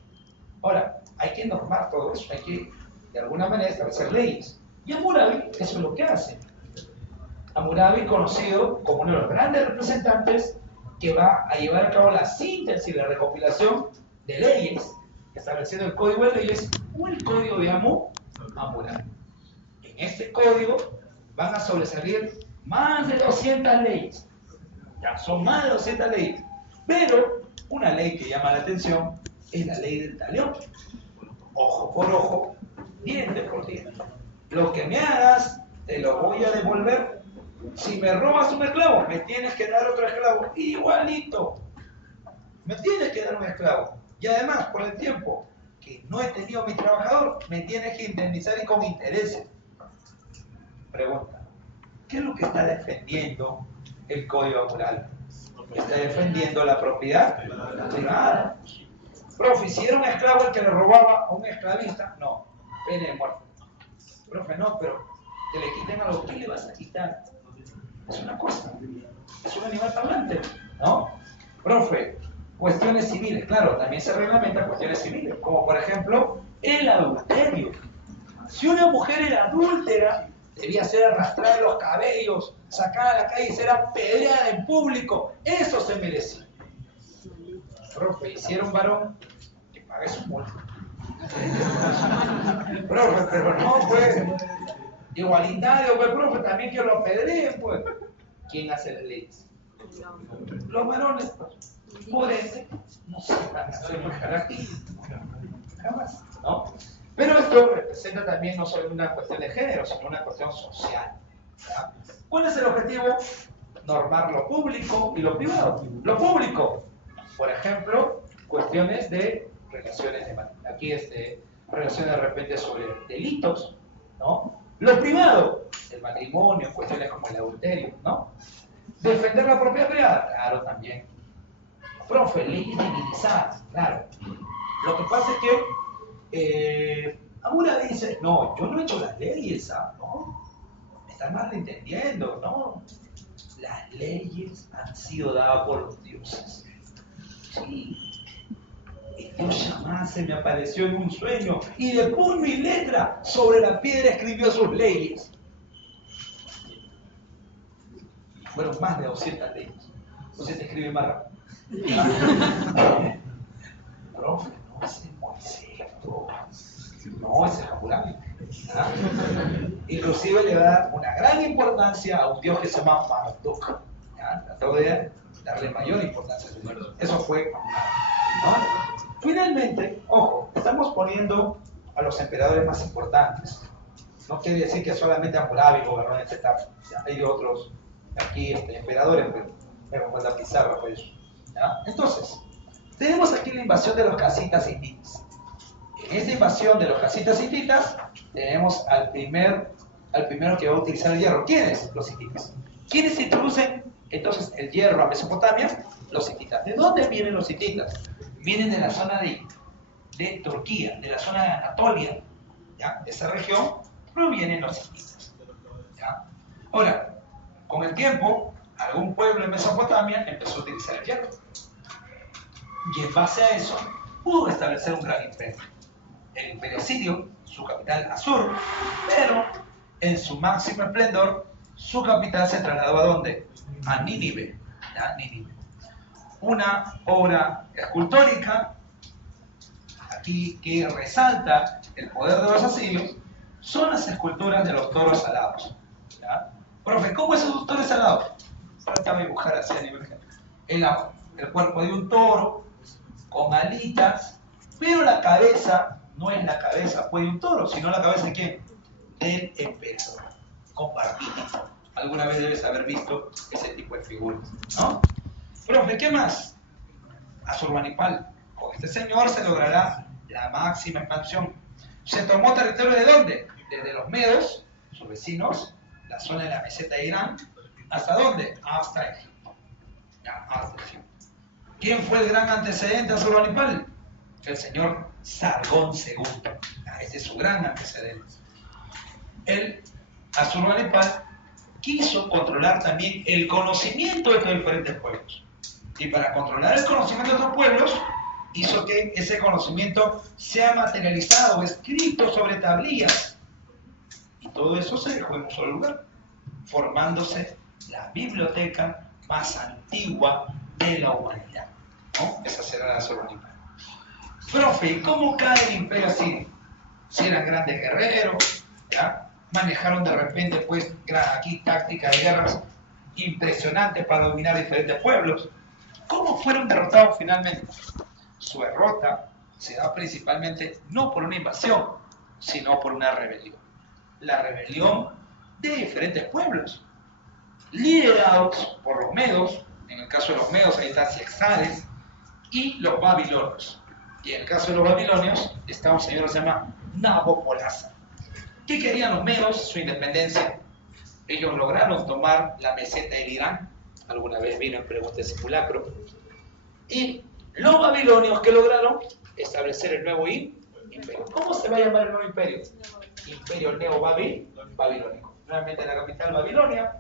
Ahora, hay que normar todo eso, hay que, de alguna manera, establecer leyes. Y Hammurabi, eso es lo que hace. Hammurabi, conocido como uno de los grandes representantes que va a llevar a cabo la síntesis, la recopilación de leyes, estableciendo el código de leyes o el código de Hammurabi. En este código van a sobresalir más de 200 leyes. Ya son más de 200 leyes. Pero una ley que llama la atención es la ley del talión. Ojo por ojo, diente por diente. Lo que me hagas, te lo voy a devolver. Si me robas un esclavo, me tienes que dar otro esclavo. Igualito. Me tienes que dar un esclavo. Y además, por el tiempo que no he tenido mi trabajador, me tienes que indemnizar y con intereses. Pregunta, ¿qué es lo que está defendiendo el Código Hammurabi? Está defendiendo la propiedad privada. Profe, si era un esclavo el que le robaba a un esclavista, no, pena de muerte. Profe, no, pero que le quiten algo, ¿qué le vas a quitar? Es una cosa, es un animal hablante, ¿no? Profe, cuestiones civiles, claro, también se reglamentan cuestiones civiles, como por ejemplo el adulterio. Si una mujer era adúltera, debía ser arrastrada de los cabellos, sacada a la calle y ser apedreada en público. Eso se merecía. Profe, y si era un varón, que pague su multa. Profe, pero no, pues. Igualitario, pues, profe, también que lo apedreen, pues. ¿Quién hace las leyes? Los varones, pues. Por ende, no se van a hacer muy característicos. Jamás, ¿no? Pero esto representa también no solo una cuestión de género, sino una cuestión social. ¿Ya? ¿Cuál es el objetivo? Normar lo público y lo privado. Lo público, por ejemplo, cuestiones de relaciones de aquí relaciones de repente sobre delitos, ¿no? Lo privado, el matrimonio, cuestiones como el adulterio, ¿no? Defender la propiedad privada, claro, también. Profe, leyes divinizadas, claro. Lo que pasa es que Hammurabi dice, no, yo no he hecho las leyes, ¿no? Me están malentendiendo, ¿no? Las leyes han sido dadas por los dioses. Sí. El dios Shammah se me apareció en un sueño y de puño y letra sobre la piedra escribió sus leyes. Fueron más de 200 leyes. Entonces te escribe más rápido. Profe, no, ese es Moisés, no, ese es Hammurabi. Inclusive le va a dar una gran importancia a un dios que se llama Marduk. Trató de darle mayor importancia a su dios. Eso fue Hammurabi, ¿no? Finalmente, ojo, estamos poniendo a los emperadores más importantes. No quiere decir que solamente Hammurabi gobernó en esta etapa. Hay otros aquí emperadores, pero me pongo la pizarra por eso. ¿Ya? Entonces, tenemos aquí la invasión de los casitas hititas. En esta invasión de los casitas hititas, tenemos al primero que va a utilizar el hierro. ¿Quiénes? Los hititas. ¿Quiénes introducen entonces el hierro a Mesopotamia? Los hititas. ¿De dónde vienen los hititas? Vienen de la zona de Turquía, de la zona de Anatolia. ¿Ya? De esa región provienen los hititas. ¿Ya? Ahora, con el tiempo, algún pueblo en Mesopotamia empezó a utilizar el hierro. Y en base a eso, pudo establecer un gran imperio. El imperio sirio, su capital Assur, pero en su máximo esplendor, su capital se trasladó ¿a dónde? A Nínive. ¿Ya? Nínive. Una obra escultórica, aquí que resalta el poder de los asirios, son las esculturas de los toros alados. ¿Ya? Profe, ¿cómo es esos toros alados? Trataba de dibujar así a nivel general. El cuerpo de un toro, con alitas, pero la cabeza no es la cabeza pues, de un toro, sino la cabeza de ¿quién? Del emperador, con barbita. Alguna vez debes haber visto ese tipo de figuras, ¿no? Profe, ¿qué más? Asurbanipal. Con este señor se logrará la máxima expansión. ¿Se tomó territorio de dónde? Desde los medos, sus vecinos, la zona de la meseta de Irán, ¿hasta dónde? Hasta Egipto. Ya, hasta Egipto. ¿Quién fue el gran antecedente de Asurbanipal? El señor Sargón II. Este es su gran antecedente. El Asurbanipal quiso controlar también el conocimiento de estos diferentes pueblos. Y para controlar el conocimiento de estos pueblos, hizo que ese conocimiento sea materializado, escrito sobre tablillas. Y todo eso se dejó en un solo lugar, formándose la biblioteca más antigua de la humanidad, ¿no? Esa será la Asurbanipal. Profe, ¿y cómo cae el imperio asirio? Si eran grandes guerreros, ¿ya? Manejaron de repente, pues, aquí tácticas de guerras impresionantes para dominar diferentes pueblos. ¿Cómo fueron derrotados finalmente? Su derrota se da principalmente no por una invasión, sino por una rebelión. La rebelión de diferentes pueblos, liderados por los medos. En el caso de los medos, ahí está Ciexales, y los babilonios. Y en el caso de los babilonios, está un señor que se llama Nabopolassar. ¿Qué querían los medos? Su independencia. Ellos lograron tomar la meseta del Irán. Alguna vez vino en pregunta de simulacro. Y los babilonios, ¿qué lograron? Establecer el nuevo imperio. ¿Cómo se va a llamar el nuevo imperio? Imperio Neo-Babilónico. Nuevamente la capital Babilonia.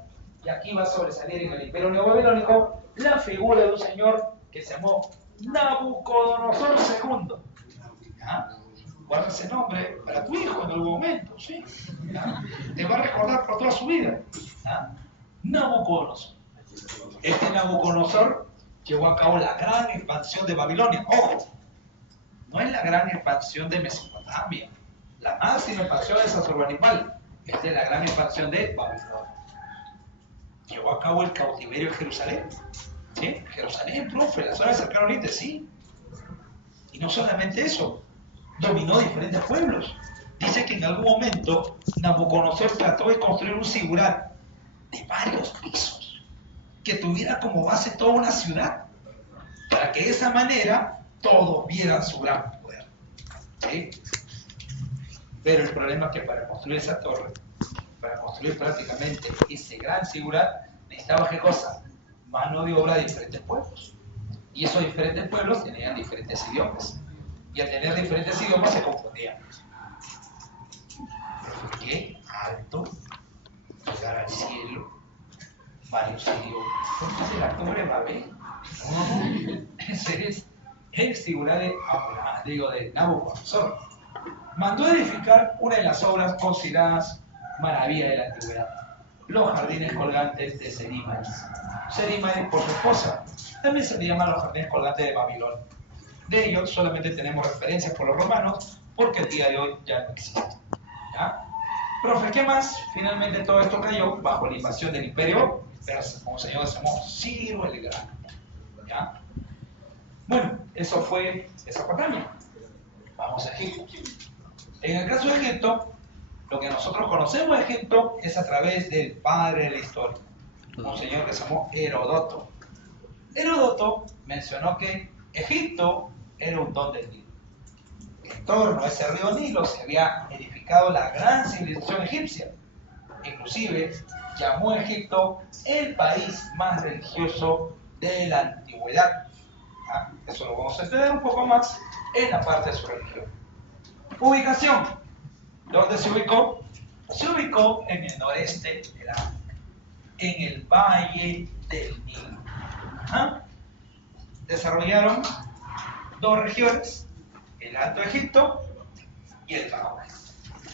Y aquí va a sobresalir en el imperio Neo-Babilónico la figura de un señor que se llamó Nabucodonosor II. ¿Ya? Guarda ese nombre para tu hijo en algún momento, ¿sí? ¿Ya? Te va a recordar por toda su vida. ¿Ya? Nabucodonosor. Este Nabucodonosor llevó a cabo la gran expansión de Babilonia. Ojo, no es la gran expansión de Mesopotamia. La máxima expansión es Asurbanipal. Esta es la gran expansión de Babilonia. Llevó a cabo el cautiverio en Jerusalén. ¿Sí? Jerusalén, profe, la zona de cercano oriente, sí. Y no solamente eso, dominó diferentes pueblos. Dice que en algún momento Nabucodonosor trató de construir un sigurat de varios pisos que tuviera como base toda una ciudad, para que de esa manera todos vieran su gran poder. ¿Sí? Pero el problema es que para construir esa torre, para construir prácticamente ese gran sigurat, necesitaba ¿qué cosa? Mano de obra de diferentes pueblos. Y esos diferentes pueblos tenían diferentes idiomas. Y al tener diferentes idiomas se confundían. Pero qué alto llegar al cielo, varios idiomas. Entonces la torre Babel, ese es el figura de Nabucodonosor. Mandó edificar una de las obras consideradas maravilla de la antigüedad, los jardines colgantes de Semíramis. Semíramis por su esposa. También se le llaman los jardines colgantes de Babilonia. De ellos solamente tenemos referencias por los romanos, porque el día de hoy ya no existe. ¿Ya? Profe, ¿qué más? Finalmente todo esto cayó bajo la invasión del imperio persa, como se llamó Ciro el Grande. ¿Ya? Bueno, eso fue Mesopotamia. Vamos a Egipto. En el caso de Egipto, lo que nosotros conocemos de Egipto es a través del padre de la historia, un señor que se llamó Heródoto. Heródoto mencionó que Egipto era un don del Nilo. En torno a ese río Nilo se había edificado la gran civilización egipcia. Inclusive llamó a Egipto el país más religioso de la antigüedad. ¿Ah? Eso lo vamos a entender un poco más en la parte de su religión. Ubicación. ¿Dónde se ubicó? Se ubicó en el noreste del África, en el valle del Nilo. ¿Ah? Desarrollaron dos regiones, el Alto Egipto y el Bajo Egipto.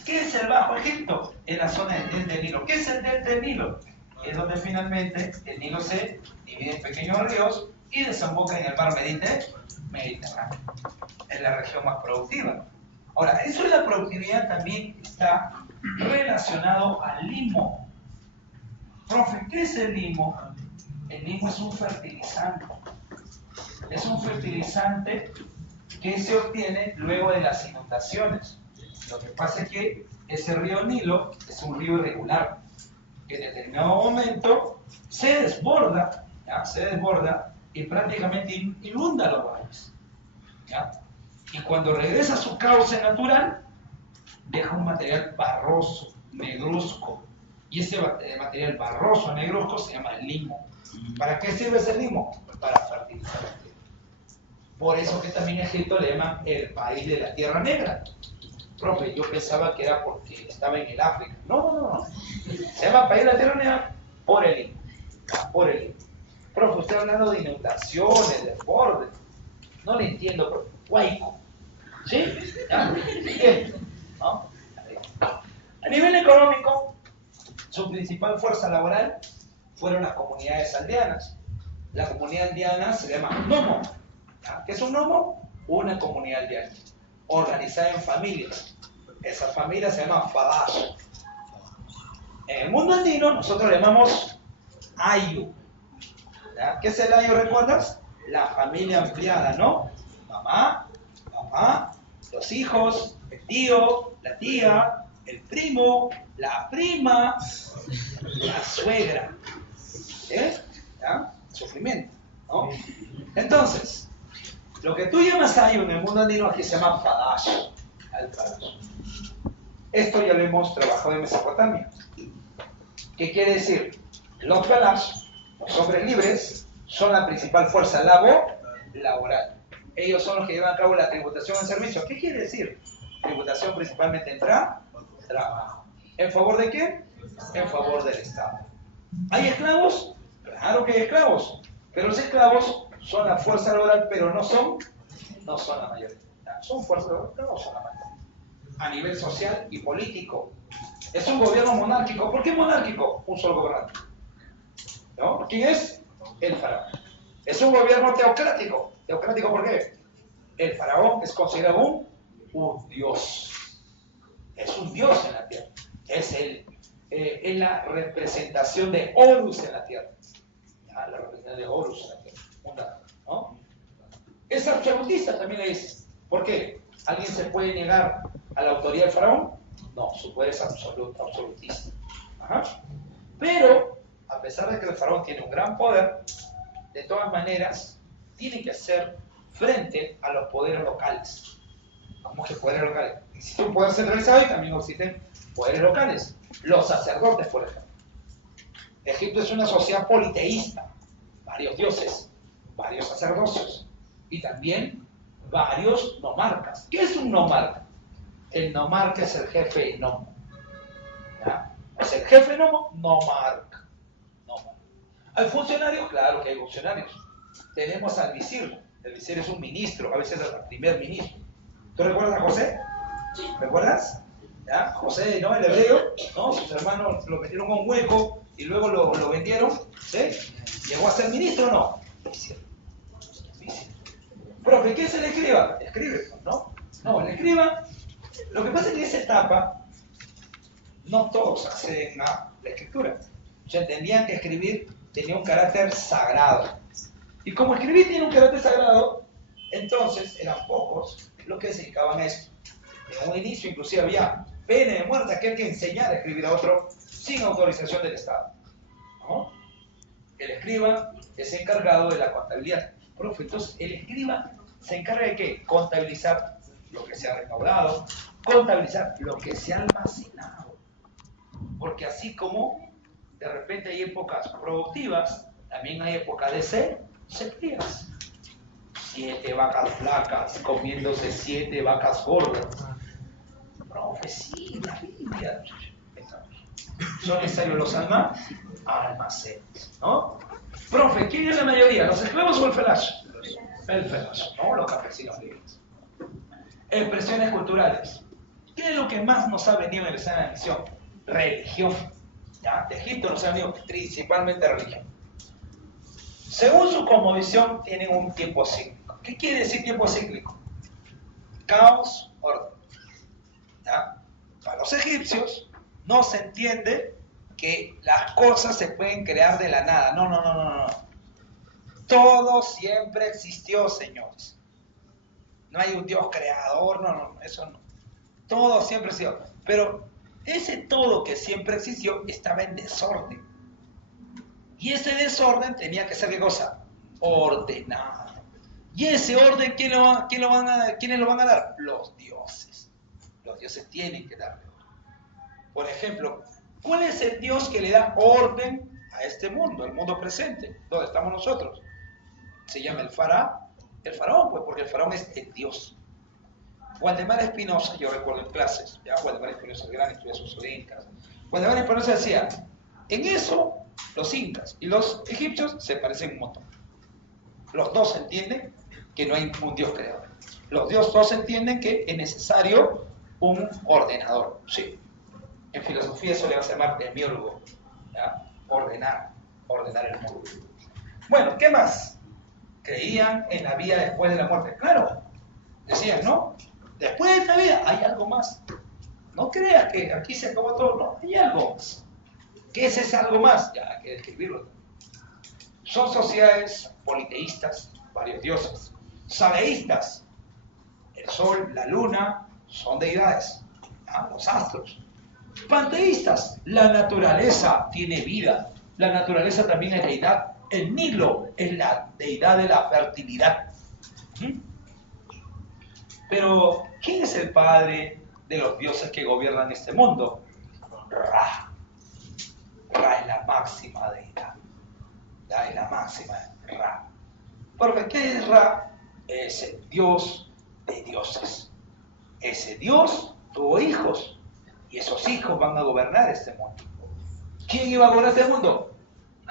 ¿Qué es el Bajo Egipto? Es la zona del delta del Nilo. ¿Qué es el delta del Nilo? Es donde finalmente el Nilo se divide en pequeños ríos y desemboca en el mar Mediterráneo. Es la región más productiva. Ahora, eso de la productividad también está relacionado al limo. Profe, ¿qué es el limo? El limo es un fertilizante. Es un fertilizante que se obtiene luego de las inundaciones. Lo que pasa es que ese río Nilo es un río irregular, que en determinado momento se desborda, ¿ya? Se desborda y prácticamente inunda los valles. ¿Ya? Y cuando regresa a su cauce natural, deja un material barroso, negruzco. Y ese material barroso, negruzco, se llama limo. ¿Para qué sirve ese limo? Para fertilizar la tierra. Por eso que también a Egipto le llaman el país de la tierra negra. Profe, yo pensaba que era porque estaba en el África. No. Se llama país de la tierra negra por el limo. Por el limo. Profe, usted hablando de inundaciones, de bordes. No le entiendo, profe. Huaico. ¿Sí? ¿Ya? Bien. ¿No? A nivel económico, su principal fuerza laboral fueron las comunidades aldeanas. La comunidad aldeana se llama nomo. ¿Ya? ¿Qué es un nomo? Una comunidad aldeana, organizada en familias. Esa familia se llama fadash. En el mundo andino nosotros le llamamos ayu. ¿Ya? ¿Qué es el ayu, recuerdas? La familia ampliada, ¿no? Mamá, papá, los hijos, el tío, la tía, el primo, la prima, la suegra. ¿Ya? Sufrimiento, ¿no? Entonces, lo que tú llamas ayu en el mundo andino aquí se llama fadash. Al fadash. Esto ya lo hemos trabajado en Mesopotamia. ¿Qué quiere decir? Los fadash, los hombres libres, son la principal fuerza laboral. Ellos son los que llevan a cabo la tributación en servicio. ¿Qué quiere decir? Tributación principalmente en trabajo. ¿En favor de qué? En favor del Estado. ¿Hay esclavos? Claro que hay esclavos. Pero los esclavos son la fuerza laboral, pero no son la mayoría. Son fuerza laboral, pero no son la mayoría. A nivel social y político. Es un gobierno monárquico. ¿Por qué monárquico? Un solo gobernante. ¿No? ¿Quién es? El faraón. Es un gobierno teocrático. ¿Teocrático por qué? El faraón es considerado un dios. Es un dios en la tierra. Es la representación de Horus en la tierra. La representación de Horus en la tierra. ¿No? Es absolutista, también le dice. ¿Por qué? ¿Alguien se puede negar a la autoridad del faraón? No, su poder es absolutista. Ajá. Pero, a pesar de que el faraón tiene un gran poder, de todas maneras, tiene que hacer frente a los poderes locales. ¿Cómo que poderes locales? Existe un poder centralizado y también existen poderes locales. Los sacerdotes, por ejemplo. Egipto es una sociedad politeísta. Varios dioses, varios sacerdocios y también varios nomarcas. ¿Qué es un nomarca? El nomarca es el jefe de nomo. ¿Ya? Es el jefe de nomo, nomarca. ¿Hay funcionarios? Claro que hay funcionarios. Tenemos al visir. El visir es un ministro, a veces es el primer ministro. ¿Tú recuerdas a José? ¿Recuerdas? ¿Ya? José, ¿no? El hebreo, ¿no? Sus hermanos lo metieron a un hueco y luego lo vendieron, ¿sí? ¿Llegó a ser ministro o no? Visir. Profe, ¿qué es el escriba? Escribe, ¿no? No, el escriba, lo que pasa es que en esa etapa no todos acceden a la escritura. O sea, entendían que escribir tenía un carácter sagrado. Y como escribir tiene un carácter sagrado, entonces eran pocos los que se dedicaban a esto. En un inicio inclusive había pena de muerte a aquel que enseñara a escribir a otro sin autorización del Estado. ¿No? El escriba es encargado de la contabilidad. Profe, entonces el escriba se encarga de ¿qué? Contabilizar lo que se ha recaudado, contabilizar lo que se ha almacenado. Porque así como de repente hay épocas productivas, también hay épocas de sequías. 7 vacas flacas comiéndose 7 vacas gordas. Profe, sí, la Biblia. Son necesarios los almacenes, ¿no? Profe, ¿quién es la mayoría? ¿Los esclavos o el felash? El felash, ¿no? Los campesinos libres. Expresiones culturales. ¿Qué es lo que más nos ha venido en el examen de admisión? Religión. ¿Ya? De Egipto nos ha venido principalmente religión. Según su cosmovisión, tienen un tiempo cíclico. ¿Qué quiere decir tiempo cíclico? Caos, orden. ¿Ya? Para los egipcios no se entiende que las cosas se pueden crear de la nada. No. Todo siempre existió, señores. No hay un Dios creador, no, eso no. Todo siempre existió. Pero ese todo que siempre existió estaba en desorden. Y ese desorden tenía que ser ¿qué cosa? ordenado. Y ese orden, ¿quiénes lo van a dar? Los dioses. Los dioses tienen que darle. Por ejemplo, ¿cuál es el Dios que le da orden a este mundo, al mundo presente, donde estamos nosotros? Se llama el faraón, pues, porque el faraón es el Dios. Waldemar Espinosa, yo recuerdo en clases, ya Waldemar Espinosa, el gran estudioso sobre incas. Waldemar Espinosa decía, en eso los incas y los egipcios se parecen un montón. Los dos entienden que no hay un Dios creador. Los dos entienden que es necesario un ordenador. Sí. En filosofía eso le va a llamar demiurgo, ¿ya? Ordenar el mundo. Bueno, ¿qué más? Creían en la vida después de la muerte. Claro, decían, ¿no? Después de esta vida hay algo más. No creas que aquí se acabó todo, no, hay algo más. ¿Qué es ese algo más? Ya hay que describirlo. Son sociedades politeístas, varios dioses. Sabeístas, el sol, la luna, son deidades, ¿ya? Los astros. Panteístas, la naturaleza tiene vida. La naturaleza también es deidad. El Nilo es la deidad de la fertilidad. Pero, ¿quién es el padre de los dioses que gobiernan este mundo? Ra. Ra es la máxima deidad. Ya es la máxima, Ra. Porque ¿qué es Ra? Es el dios de dioses. Ese dios tuvo hijos. Y esos hijos van a gobernar este mundo. ¿Quién iba a gobernar este mundo?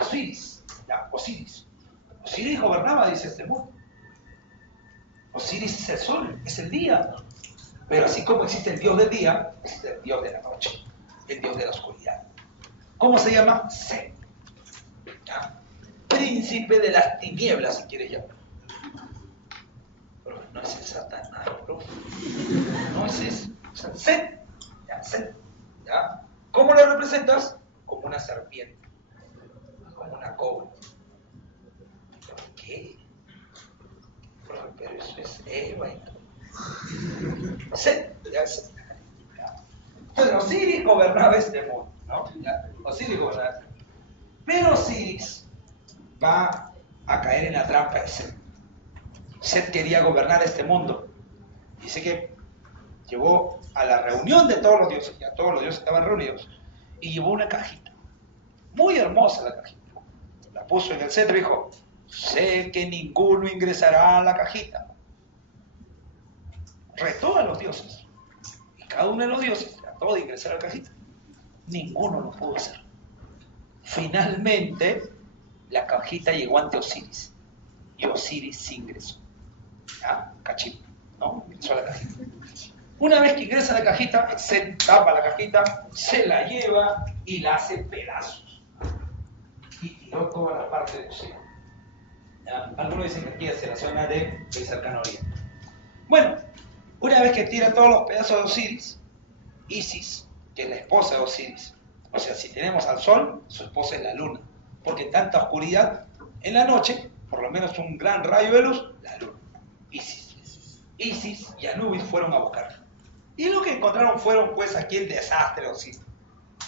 Osiris. Ya, Osiris. Osiris gobernaba, dice, este mundo. Osiris es el sol, es el día. Pero así como existe el dios del día, existe el dios de la noche, el dios de la oscuridad. ¿Cómo se llama? Set. ¿Ya? Príncipe de las tinieblas, si quieres llamar. Pero no es el Satanás, bro. No es eso. O sea, Set. ¿Ya? Set. ¿Ya? ¿Cómo lo representas? Como una serpiente, como una cobra. ¿Por qué? Pero eso es Eva. Set. ¿Ya? Set. ¿Ya? Entonces Osiris gobernaba este mundo, ¿no? ¿Ya? Osiris gobernaba este mundo. Pero Osiris va a caer en la trampa de Set. Set quería gobernar este mundo. Dice que llevó a la reunión de todos los dioses, ya todos los dioses estaban reunidos, y llevó una cajita, muy hermosa la cajita. La puso en el centro y dijo, sé que ninguno ingresará a la cajita. Retó a los dioses, y cada uno de los dioses trató de ingresar a la cajita. Ninguno lo pudo hacer. Finalmente, la cajita llegó ante Osiris, y Osiris ingresó. ¿Ya? Cachín, ¿no? Ingresó a la cajita. Una vez que ingresa a la cajita, se tapa la cajita, se la lleva y la hace pedazos. Y tiró toda la parte de Osiris. Algunos dicen que aquí es la zona de cercano oriente. Bueno, una vez que tira todos los pedazos de Osiris, Isis, que es la esposa de Osiris, o sea, si tenemos al sol, su esposa es la luna, porque tanta oscuridad, en la noche, por lo menos un gran rayo de luz, la luna, Isis y Anubis fueron a buscarla. Y lo que encontraron fueron, pues, aquí el desastre de Osiris,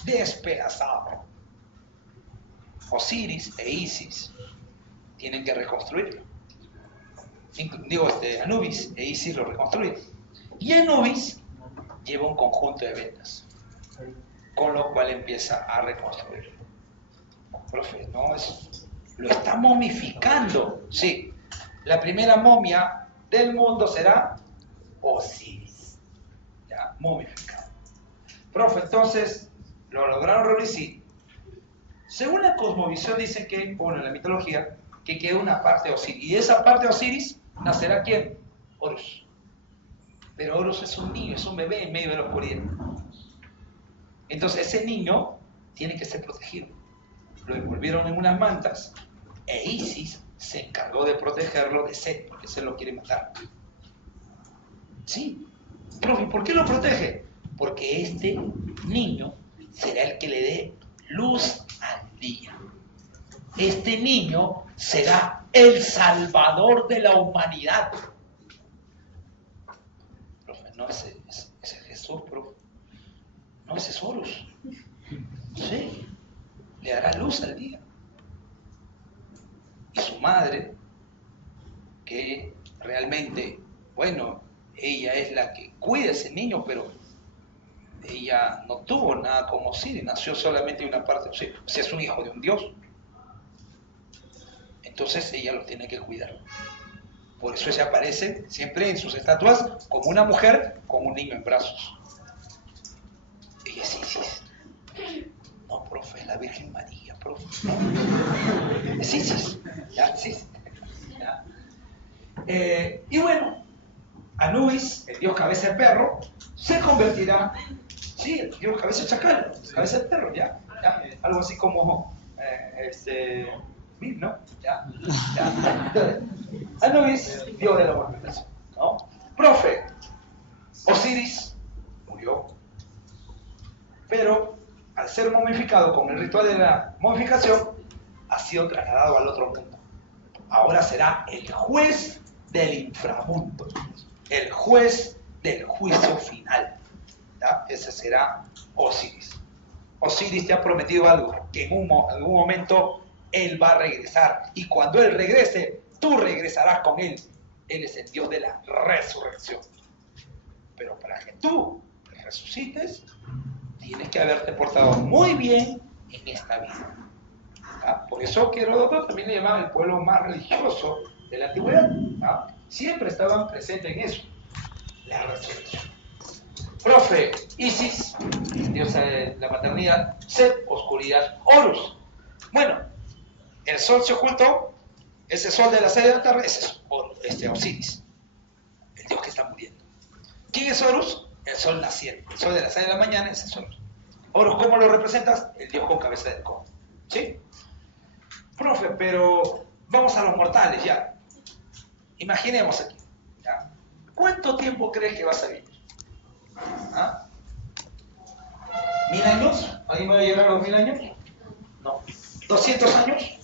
despedazado. Osiris e Isis tienen que reconstruirlo. Anubis e Isis lo reconstruyen. Y Anubis lleva un conjunto de vetas, con lo cual empieza a reconstruirlo. Profe, no, lo está momificando. Sí, la primera momia del mundo será Osiris, ya, momificado. Profe, entonces, ¿lo lograron reunir? Sí. Según la cosmovisión dicen que, bueno, en la mitología, que queda una parte de Osiris. Y de esa parte de Osiris nacerá ¿quién? Horus. Pero Horus es un niño, es un bebé en medio de la oscuridad. Entonces ese niño tiene que ser protegido. Lo envolvieron en unas mantas e Isis se encargó de protegerlo de Set, porque Set lo quiere matar. Sí. Profe, ¿por qué lo protege? Porque este niño será el que le dé luz al día. Este niño será el salvador de la humanidad. Profe, no, ese es Jesús, profe. No, ese es Horus. Sí, le dará luz al día. Y su madre bueno, ella es la que cuida a ese niño, pero ella no tuvo nada como Osiris, nació solamente una parte, o sea, es un hijo de un dios. Entonces ella lo tiene que cuidar. Por eso ella aparece siempre en sus estatuas como una mujer con un niño en brazos. Ella es Isis. No, profe, es la Virgen María, profe. No. Es Isis. ¿Ya? Isis. ¿Ya? Y bueno, Anubis, el dios cabeza de perro, se convertirá, sí, el dios cabeza de chacal, cabeza de perro, ¿ya? ¿Ya? Algo así como, ¿no? ¿Ya? ¿Ya? Anubis, dios de la momificación, ¿no? Profe, Osiris murió, pero al ser momificado con el ritual de la momificación, ha sido trasladado al otro mundo. Ahora será el juez del inframundo, el juez del juicio final. ¿Ya? Ese será Osiris. Osiris te ha prometido algo, que en algún momento él va a regresar, y cuando él regrese, tú regresarás con él. Él es el Dios de la resurrección. Pero para que tú resucites, tienes que haberte portado muy bien en esta vida. ¿Ya? Por eso que Heródoto también le llamaba el pueblo más religioso de la antigüedad. ¿Ya? Siempre estaban presentes en eso, la resurrección. Profe, Isis, diosa de la maternidad, Set, oscuridad, Horus. Bueno, el sol se ocultó, ese sol de la sede de la tierra, ese es Osiris, el dios que está muriendo. ¿Quién es Horus? El sol naciente, el sol de la sede de la mañana, ese es Horus. Horus, ¿cómo lo representas? El dios con cabeza de halcón. ¿Sí? Profe, pero vamos a los mortales ya. Imaginemos aquí, ¿ya? ¿Cuánto tiempo crees que vas a vivir? ¿Ah? ¿1000 años? ¿Alguien va a llegar a los 1000 años? No. ¿200 años?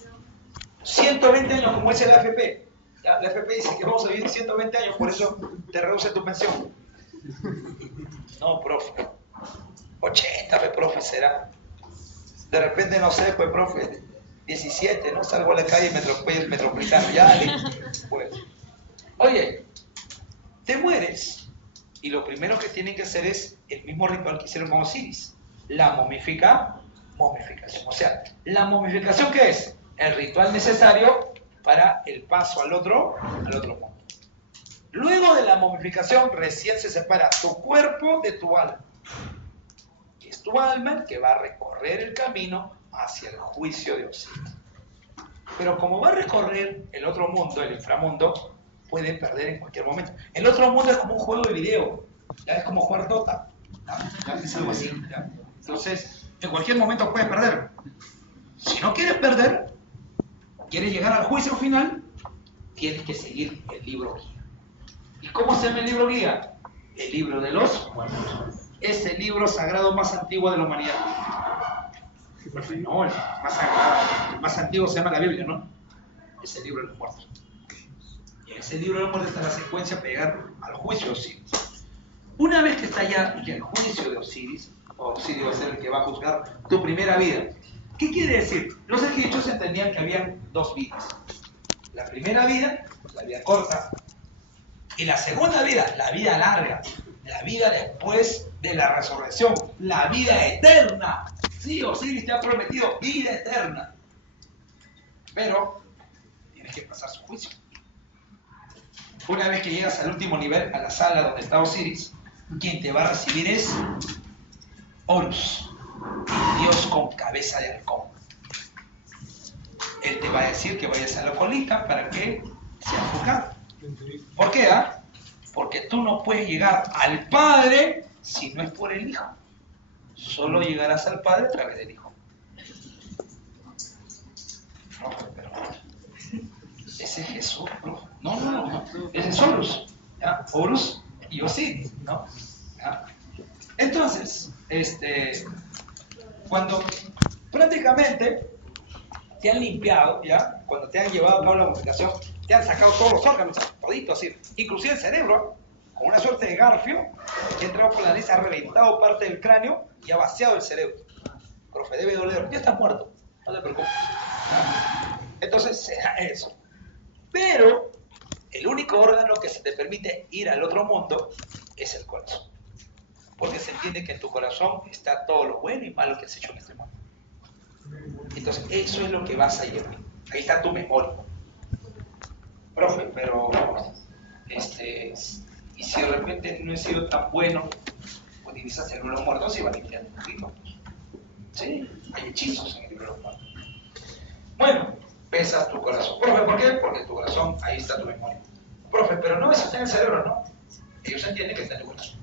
120 años, como dice la AFP. ¿Ya? La AFP dice que vamos a vivir 120 años, por eso te reduce tu pensión. No, profe. 80, profe, será. De repente, no sé, pues, profe, 17, ¿no? Salgo a la calle metropolitano, ya, pues. Oye, te mueres, y lo primero que tienen que hacer es el mismo ritual que hicieron con Osiris, la momificación. O sea, ¿la momificación qué es? El ritual necesario para el paso al otro mundo. Luego de la momificación, recién se separa tu cuerpo de tu alma. Es tu alma el que va a recorrer el camino hacia el juicio de Osiris. Pero como va a recorrer el otro mundo, el inframundo, puede perder en cualquier momento. El otro mundo es como un juego de video, ¿ya? Es como jugar Dota, ¿ya? Es algo así, ¿ya? Entonces, en cualquier momento puedes perder. Si no quieres perder, quieres llegar al juicio final, tienes que seguir el libro guía. ¿Y cómo se llama el libro guía? El libro de los muertos. Es el libro sagrado más antiguo de la humanidad. No, el más sagrado, el más antiguo se llama la Biblia, ¿no? Es el libro de los muertos. Y en ese libro de los muertos está la secuencia para llegar al juicio de Osiris. Una vez que está ya el juicio de Osiris, Osiris va a ser el que va a juzgar tu primera vida. ¿Qué quiere decir? Los egipcios entendían que había dos vidas. La primera vida, la vida corta, y la segunda vida, la vida larga, la vida después de la resurrección, la vida eterna. Sí, Osiris te ha prometido vida eterna, pero tienes que pasar su juicio. Una vez que llegas al último nivel, a la sala donde está Osiris, quien te va a recibir es Horus, el dios con cabeza de halcón. Él te va a decir que vayas a la colita para que sea juzgado. ¿Por qué? Porque tú no puedes llegar al Padre si no es por el Hijo. Solo llegarás al Padre a través del Hijo. No, pero ese es Jesús, bro. No. Ese es Horus. ¿Ya? Horus y Osiris, ¿no? ¿Ya? Entonces, cuando prácticamente te han limpiado, ¿ya? Cuando te han llevado a cabo la momificación, te han sacado todos los órganos, toditos, así, inclusive el cerebro, con una suerte de garfio, que ha entrado por la nariz, ha reventado parte del cráneo y ha vaciado el cerebro. Profe, debe doler, ya está muerto, no te preocupes. Entonces será eso. Pero el único órgano que se te permite ir al otro mundo es el corazón. Porque se entiende que en tu corazón está todo lo bueno y malo que has hecho en este mundo. Entonces, eso es lo que vas a llevar. Ahí está tu memoria. Profe, pero y si de repente no he sido tan bueno, utilizas el libro de los muertos y va limpiando un poquito. Sí, hay hechizos en el libro de los muertos. Bueno, pesas tu corazón. Profe, ¿por qué? Porque tu corazón, ahí está tu memoria. Profe, pero no, eso está en el cerebro, ¿no? Ellos entienden que está en el corazón.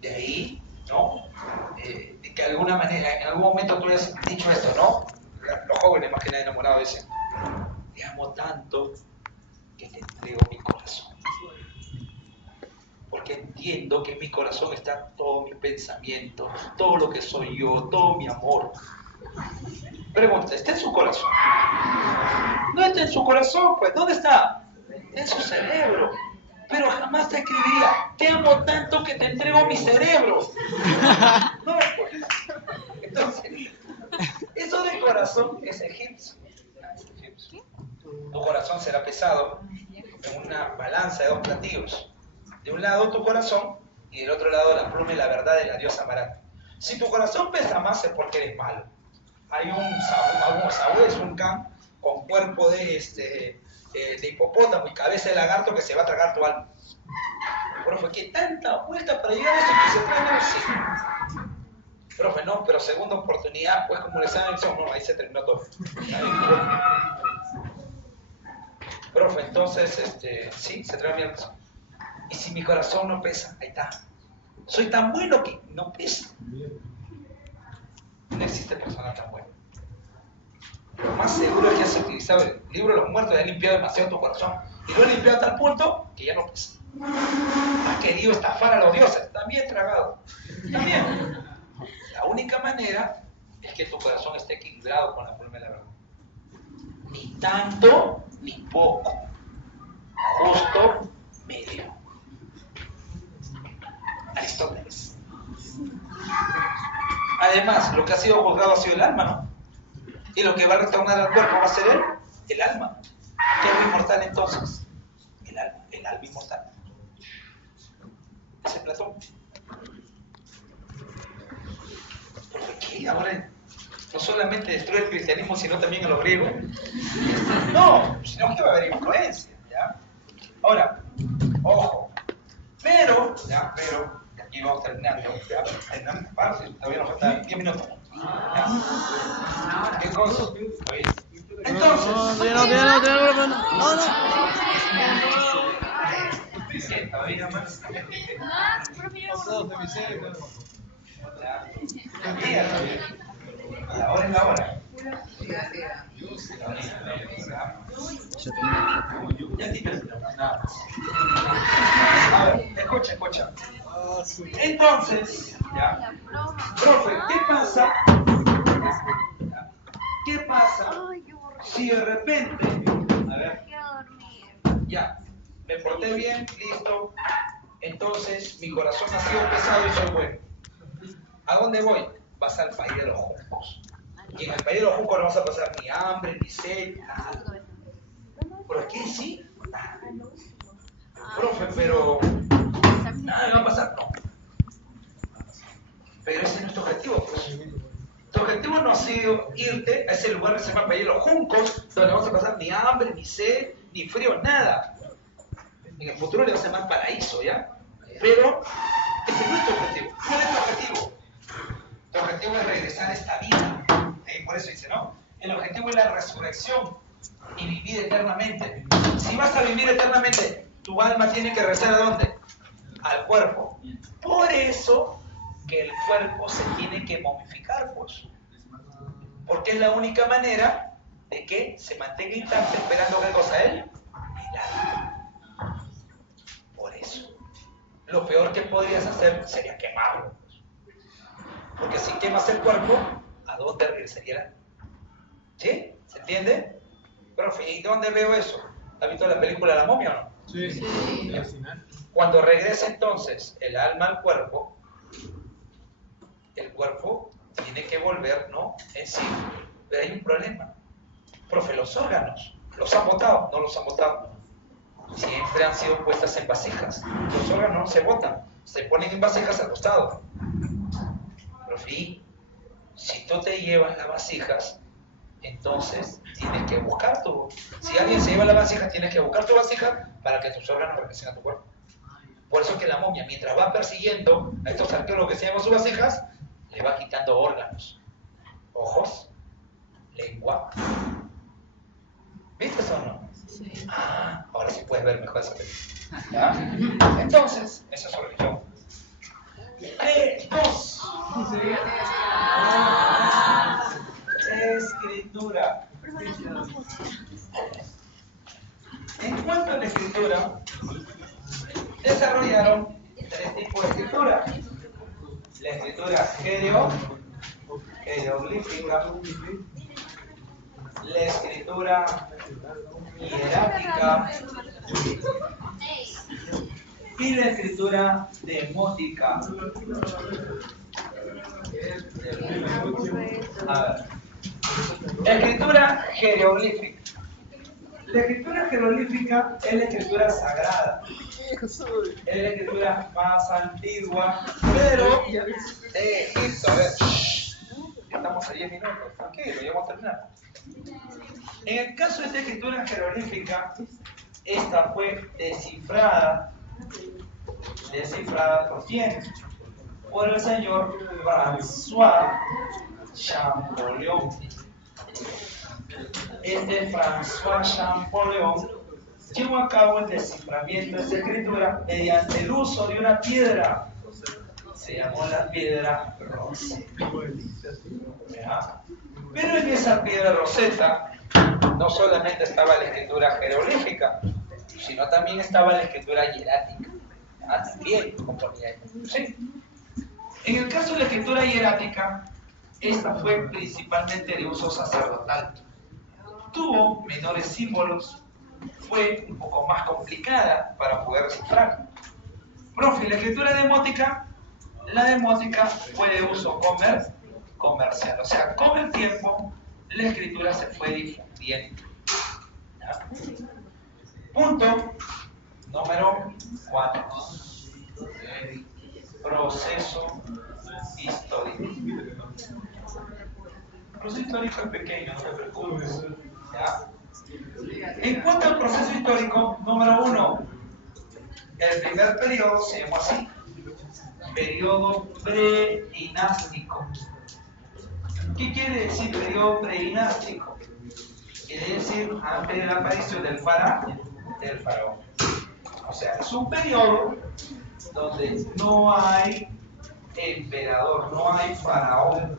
De ahí, ¿no? De que de alguna manera, en algún momento tú hayas dicho esto, ¿no? Los jóvenes más que nada enamorados dicen, te amo tanto que te entrego mi corazón. Porque entiendo que en mi corazón está todo mi pensamiento, todo lo que soy yo, todo mi amor. Pregunta, ¿está en su corazón? No está en su corazón, pues, ¿dónde está? En su cerebro. Pero jamás te escribiría, te amo tanto que te entrego mi cerebro. No, pues. Entonces, eso del corazón es egipcio. Tu corazón será pesado en una balanza de dos platillos. De un lado tu corazón y del otro lado la pluma y la verdad de la diosa Marata. Si tu corazón pesa más es porque eres malo. Hay un saúl, es un can con cuerpo de hipopótamo y cabeza de lagarto que se va a tragar tu alma. Profe, ¿qué tanta vuelta para llegar a eso que se trae? Sí. Profe, no, pero segunda oportunidad, pues como le saben, no, ahí se terminó todo. Profe, entonces, sí, se trae mi corazón. Y si mi corazón no pesa, ahí está. Soy tan bueno que no pesa. No existe persona tan buena. Lo más seguro es que has utilizado el libro de los muertos y has limpiado demasiado tu corazón. Y lo has limpiado a tal punto que ya no pesa. Has querido estafar a los dioses. También tragado. También. La única manera es que tu corazón esté equilibrado con la forma de la verdad. Ni tanto, ni poco. Justo medio. Aristóteles. Además, lo que ha sido juzgado ha sido el alma, ¿no? Y lo que va a retornar al cuerpo va a ser el alma. ¿Qué es lo inmortal entonces? El alma inmortal. Ese es Platón. ¿Por qué ahora no solamente destruye el cristianismo, sino también a los griegos? No, sino que va a haber influencia, ¿ya? Ahora, ojo, pero, aquí vamos terminando, ¿ya? Todavía nos faltan 10 minutos. ¿Qué cosa? Entonces, no. Todavía más. La hora es la hora. Ya tienes nada. A ver, escucha. Entonces, ya. Profe, ¿qué pasa? ¿Qué pasa si de repente, a ver, ya, me porté bien, listo, entonces mi corazón ha sido pesado y soy bueno? ¿A dónde voy? Vas al país de los juncos. Y en el país de los juncos no vas a pasar ni hambre, ni sed, nada. ¿Pero es que sí? Nada. Profe, pero nada me va a pasar, no. Pero ese es nuestro objetivo, pues. Tu objetivo no ha sido irte a ese lugar que se llama País de los Juncos, donde no vas a pasar ni hambre, ni sed, ni frío, nada. En el futuro le vas a llamar paraíso, ¿ya? Pero ese no es tu objetivo. ¿Cuál es tu objetivo? Tu objetivo es regresar a esta vida. Por eso dice, ¿no? El objetivo es la resurrección y vivir eternamente. Si vas a vivir eternamente, tu alma tiene que regresar ¿a dónde? Al cuerpo. Por eso que el cuerpo se tiene que momificar, pues. Porque es la única manera de que se mantenga intacto, esperando ¿qué cosa él? El alma. Por eso. Lo peor que podrías hacer sería quemarlo. Porque si quemas el cuerpo, ¿a dónde regresaría el alma? ¿Sí? ¿Se entiende? Profe, ¿y dónde veo eso? ¿Has visto la película La Momia o no? Sí. Cuando regresa entonces el alma al cuerpo, el cuerpo tiene que volver, ¿no? En sí. Pero hay un problema. Profe, los órganos, ¿los han botado? No los han botado. siempre han sido puestas en vasijas. Los órganos se botan, se ponen en vasijas al costado. Profe, si tú te llevas las vasijas, entonces tienes que buscar tu... Si alguien se lleva la vasija, tienes que buscar tu vasija para que tus órganos regresen a tu cuerpo. Por eso es que la momia, mientras va persiguiendo a estos arqueólogos que se llevan sus vasijas, le va quitando órganos. Ojos, lengua. ¿Viste eso o no? Sí. Ah, ahora sí puedes ver mejor esa película. ¿Ya? Entonces, eso es religión. 2. Escritura. En cuanto a la escritura, desarrollaron 3 tipos de escritura. La escritura jeroglífica, la escritura hierática y la escritura demótica. A ver. Escritura jeroglífica. La escritura jeroglífica es la escritura sagrada. Es la escritura más antigua, pero de Egipto. A ver, estamos a 10 minutos, tranquilo, ya vamos a terminar. En el caso de esta escritura jeroglífica, esta fue descifrada por quién? Por el señor François Champollion. François Champollion llevó a cabo el desciframiento de esta escritura mediante el uso de una piedra. Se llamó la piedra Rosetta. Pero en esa piedra Rosetta no solamente estaba la escritura jeroglífica, sino también estaba la escritura hierática. También componía ella. ¿Sí? En el caso de la escritura hierática, esta fue principalmente de uso sacerdotal. Tuvo menores símbolos, fue un poco más complicada para poder descifrar. Profe, la escritura demótica, la demótica fue de uso comercial. O sea, con el tiempo, la escritura se fue difundiendo. ¿Ya? Punto número 4. Proceso histórico. El proceso histórico es pequeño, no te preocupes. ¿Ya? En cuanto al proceso histórico, número 1, el primer periodo se llamó así, periodo predinástico. ¿Qué quiere decir periodo predinástico? Quiere decir antes de la aparición del faraón. O sea, es un periodo donde no hay emperador, no hay faraón.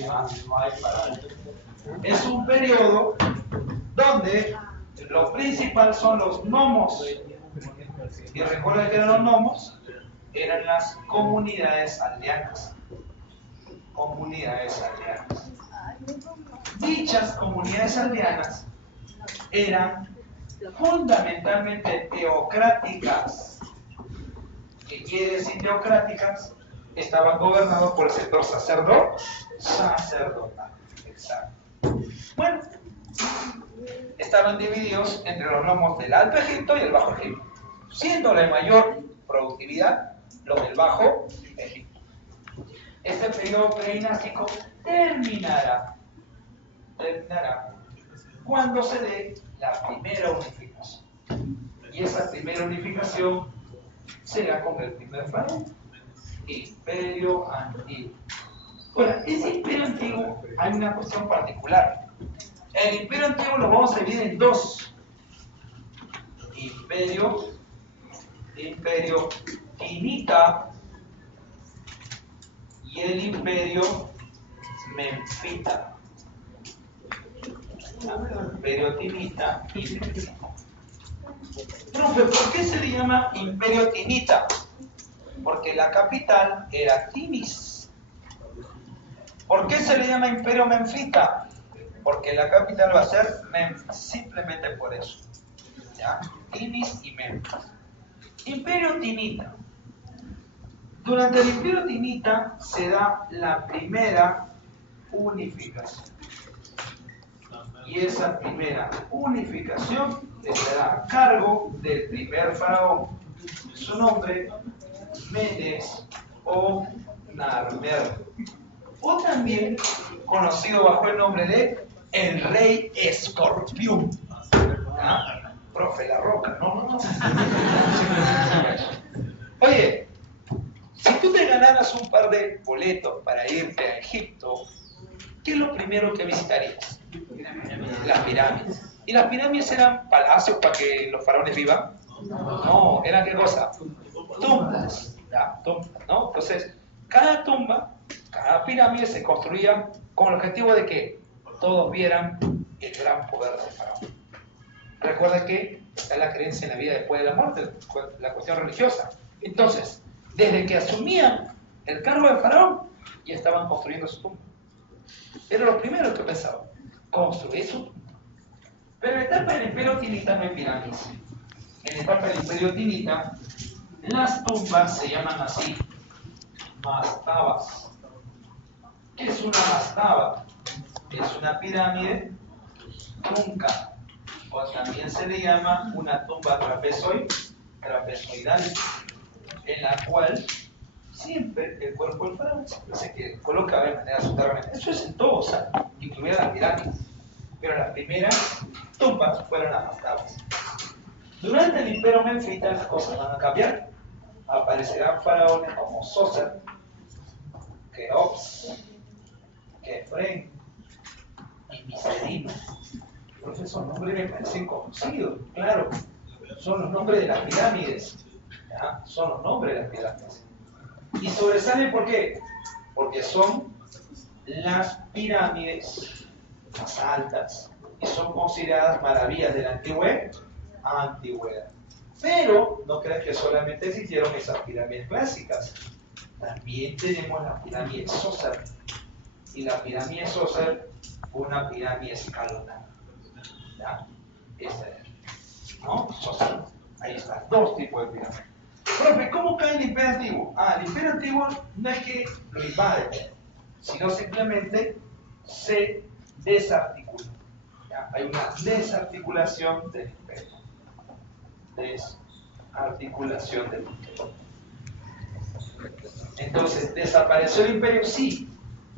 No hay faraón. Es un periodo donde lo principal son los nomos. Y recuerda que eran los nomos, eran las comunidades aldeanas. Dichas comunidades aldeanas eran fundamentalmente teocráticas. ¿Qué quiere decir teocráticas? Estaban gobernados por el sector sacerdotal. Exacto. Bueno, estaban divididos entre los nomos del Alto Egipto y el Bajo Egipto, siendo la mayor productividad los del Bajo Egipto. Este periodo predinástico terminará cuando se dé la primera unificación. Y esa primera unificación será con el primer faraón, Imperio Antiguo. Ahora, ese Imperio Antiguo hay una cuestión particular. El Imperio Antiguo lo vamos a dividir en 2. Imperio Tinita y el Imperio Menfita. Imperio Tinita y Menfita. Profe, ¿por qué se le llama Imperio Tinita? Porque la capital era Tinis. ¿Por qué se le llama Imperio Menfita? Porque la capital va a ser Memphis, simplemente por eso. ¿Ya? Tinis y Memphis. Imperio Tinita. Durante el Imperio Tinita se da la primera unificación. Y esa primera unificación estará a cargo del primer faraón. Su nombre, Menes o Narmer, o también conocido bajo el nombre de el Rey Escorpión. ¿Ah? Profe, la roca, no. Oye, si tú te ganaras un par de boletos para irte a Egipto, ¿qué es lo primero que visitarías? Las pirámides. ¿Y las pirámides eran palacios para que los faraones vivan? No, ¿eran qué cosa? Tumbas. ¿Ya? Tumbas, ¿no? Entonces, cada tumba, cada pirámide se construía con el objetivo de que todos vieran el gran poder del faraón. Recuerda que está la creencia en la vida después de la muerte, la cuestión religiosa. Entonces, desde que asumían el cargo de faraón, ya estaban construyendo su tumba. Era lo primero que pensaban, construir su tumba. Pero en la etapa del Imperio Tinita no hay pirámides. En la etapa del Imperio Tinita, las tumbas se llaman así, mastabas. ¿Qué es una mastaba? Es una pirámide trunca, o también se le llama una tumba trapezoidal, en la cual siempre el cuerpo del faraón se coloca de manera subterránea. Eso es en todo, o sea, incluidas las pirámides. Pero las primeras tumbas fueron las mastabas. Durante el Imperio Menfita las cosas van a cambiar. Aparecerán faraones como Sócer, Keops, Kefren y Micerino. Profesor, nombres me parecen conocidos, claro. Son los nombres de las pirámides. ¿Ya? Son los nombres de las pirámides. Y sobresalen ¿por qué? Porque son las pirámides más altas y son consideradas maravillas de la antigüedad. Pero no creas que solamente existieron esas pirámides clásicas. También tenemos la pirámide Sócer. Y la pirámide Sócer fue una pirámide escalonada. ¿Ya? Esta es, ¿no? Sócer. Ahí están, dos tipos de pirámides. Profe, ¿cómo cae el Imperio Antiguo? El Imperio Antiguo no es que lo invade, sino simplemente se desarticula. ¿Ya? Hay una desarticulación del Imperio. Desarticulación del Imperio. Entonces, ¿desapareció el Imperio? Sí.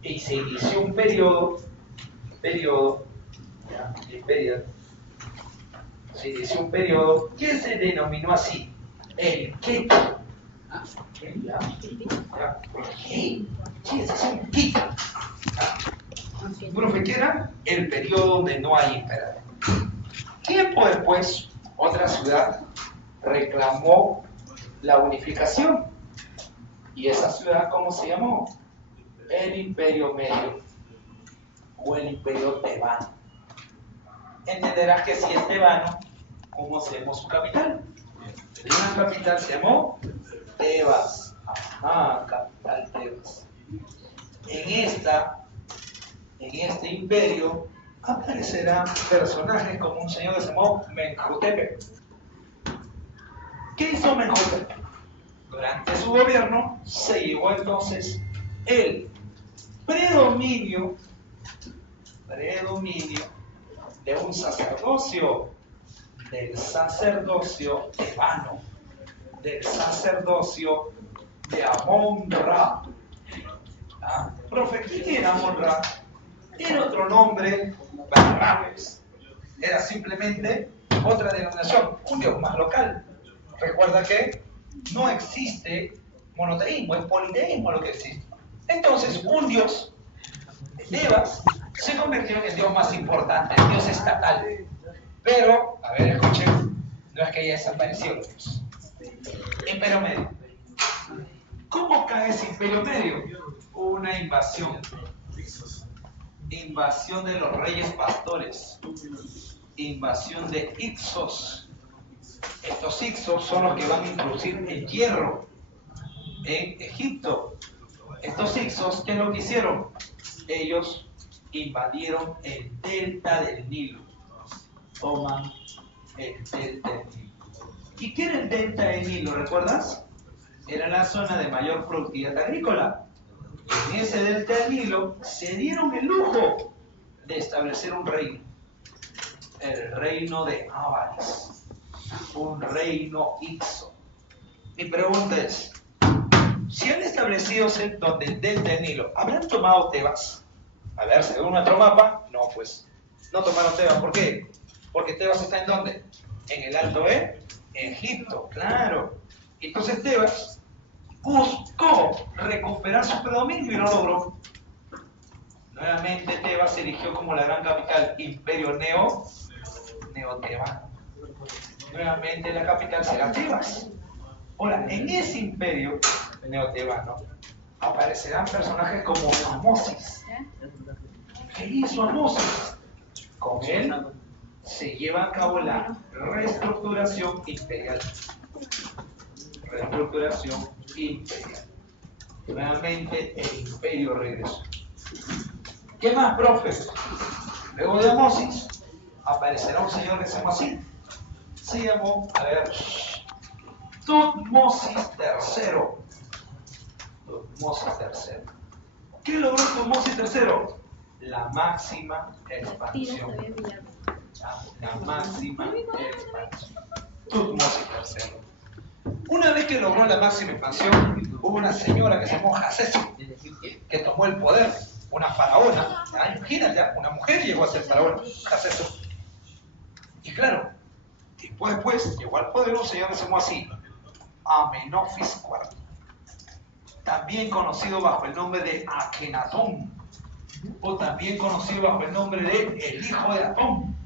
Y se inició un periodo, ¿ya? Se inició un periodo que se denominó así, el Keto. ¿Ya? Sí, es un Keto. Profe, ¿qué era? El periodo donde no hay emperador. Tiempo después, otra ciudad reclamó la unificación. ¿Y esa ciudad cómo se llamó? El Imperio Medio o el Imperio Tebano. Entenderás que si es tebano, ¿cómo se llamó su capital? La capital se llamó Tebas. Capital Tebas. En este imperio aparecerán personajes como un señor que se llamó Menhotep. ¿Qué hizo Menhotep? Durante su gobierno se llevó entonces el predominio de un sacerdocio, del sacerdocio tebano, del sacerdocio de Amon-Ra. Profe, ¿quién era Amon-Ra? Era otro nombre para Ramses. Era simplemente otra denominación, un dios más local. Recuerda que no existe monoteísmo, es politeísmo lo que existe. Entonces, un dios de Tebas se convirtió en el dios más importante, el dios estatal. Pero, a ver, escuchen, no es que haya desaparecido los dioses. Imperio Medio. ¿Cómo cae ese Imperio Medio? Una invasión. Invasión de los reyes pastores. Invasión de Hicsos. Estos Hicsos son los que van a introducir el hierro en Egipto. Estos Hicsos, ¿qué es lo que hicieron? Ellos invadieron el delta del Nilo. Toman el delta del Nilo. ¿Y qué era el delta del Nilo? ¿Recuerdas? Era la zona de mayor productividad agrícola. En ese delta del Nilo se dieron el lujo de establecer un reino. el reino de Avaris, un reino Ixo. Mi pregunta es, si han establecido donde el delta del Nilo, ¿habrán tomado Tebas? A ver, según nuestro mapa, no, pues, no tomaron Tebas. ¿Por qué? Porque Tebas está ¿en dónde? En el Alto de Egipto, claro. Entonces Tebas buscó recuperar su predominio y no logró. Nuevamente Tebas se erigió como la gran capital, imperio neotebano. Nuevamente la capital será Tebas. Ahora, en ese imperio neotebano aparecerán personajes como Amosis. ¿Qué hizo Amosis? Con él se lleva a cabo la reestructuración imperial. Reestructuración imperial. Nuevamente el imperio regresó. ¿Qué más, profe? Luego de Amosis aparecerá un señor que se llama así. Se llamó, a ver, Tutmosis III. Tutmosis III. ¿Qué logró Tutmosis III? La máxima expansión. La máxima expansión. Tutmosis III. Una vez que logró la máxima expansión, hubo una señora que se llamó Hatshepsut, que tomó el poder, una faraona. Imagínate, una mujer llegó a ser faraona, Hatshepsut. Y claro, después llegó al poder un señor que se llamó así, Amenofis IV, también conocido bajo el nombre de Akenatón, o también conocido bajo el nombre de el hijo de Atón.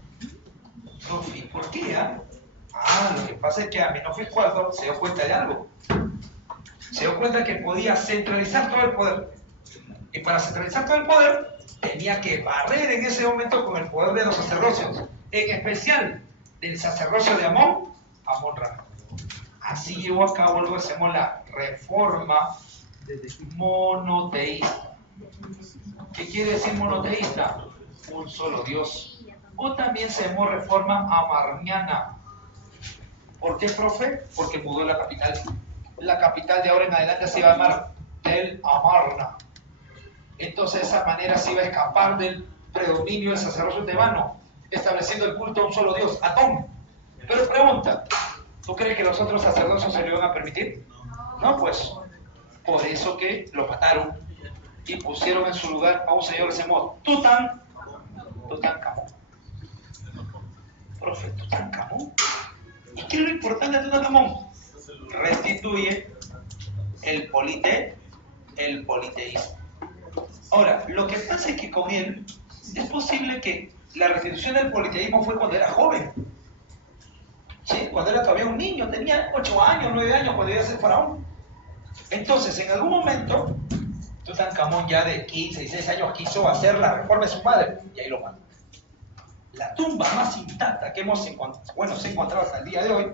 ¿Y por qué? Lo que pasa es que Amenofis IV se dio cuenta de algo. Se dio cuenta que podía centralizar todo el poder. Y para centralizar todo el poder, tenía que barrer en ese momento con el poder de los sacerdocios, en especial del sacerdocio de Amón-Ra. Así llevó a cabo algo que se llamó la reforma monoteísta. ¿Qué quiere decir monoteísta? Un solo Dios. O también se llamó reforma amarniana. ¿Por qué, profe? Porque mudó la capital. La capital de ahora en adelante se iba a llamar Tel Amarna. Entonces de esa manera se iba a escapar del predominio del sacerdocio tebano, estableciendo el culto a un solo Dios, Atón. Pero pregunta, ¿tú crees que los otros sacerdocios se lo iban a permitir? No, pues, por eso que lo mataron y pusieron en su lugar a un señor que se llamó Tutankamón. Profe, Tutankamón. ¿Y qué es lo importante de Tutankamón? Restituye el politeísmo. Ahora, lo que pasa es que con él es posible que la restitución del politeísmo fue cuando era joven. ¿Sí? Cuando era todavía un niño, tenía 8 años, 9 años cuando iba a ser faraón. Entonces, en algún momento, Tutankamón ya de 15, 16 años quiso hacer la reforma de su madre y ahí lo mató. La tumba más intacta que hemos encontrado, se ha encontrado hasta el día de hoy,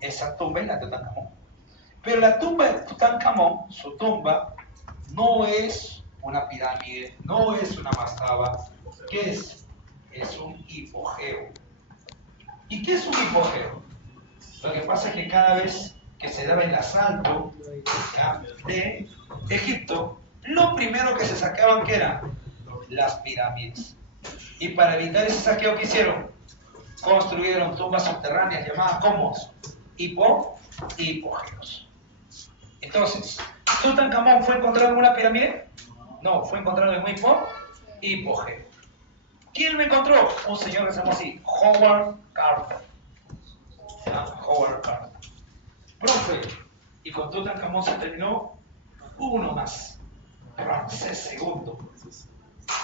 esa tumba es la de Tutankamón. Pero la tumba de Tutankamón, su tumba, no es una pirámide, no es una mastaba. ¿Qué es? Es un hipogeo. ¿Y qué es un hipogeo? Lo que pasa es que cada vez que se daba el asalto de Egipto, lo primero que se sacaban, ¿qué eran? Las pirámides. Y para evitar ese saqueo, ¿qué hicieron? Construyeron tumbas subterráneas llamadas como hipogeos. Entonces, ¿Tutankamón fue encontrado en una pirámide? No, fue encontrado en un hipogeo. ¿Quién lo encontró? Un señor que se llama así, Howard Carter. Howard Carter. Profe, y con Tutankamón se terminó uno más, Ramsés II.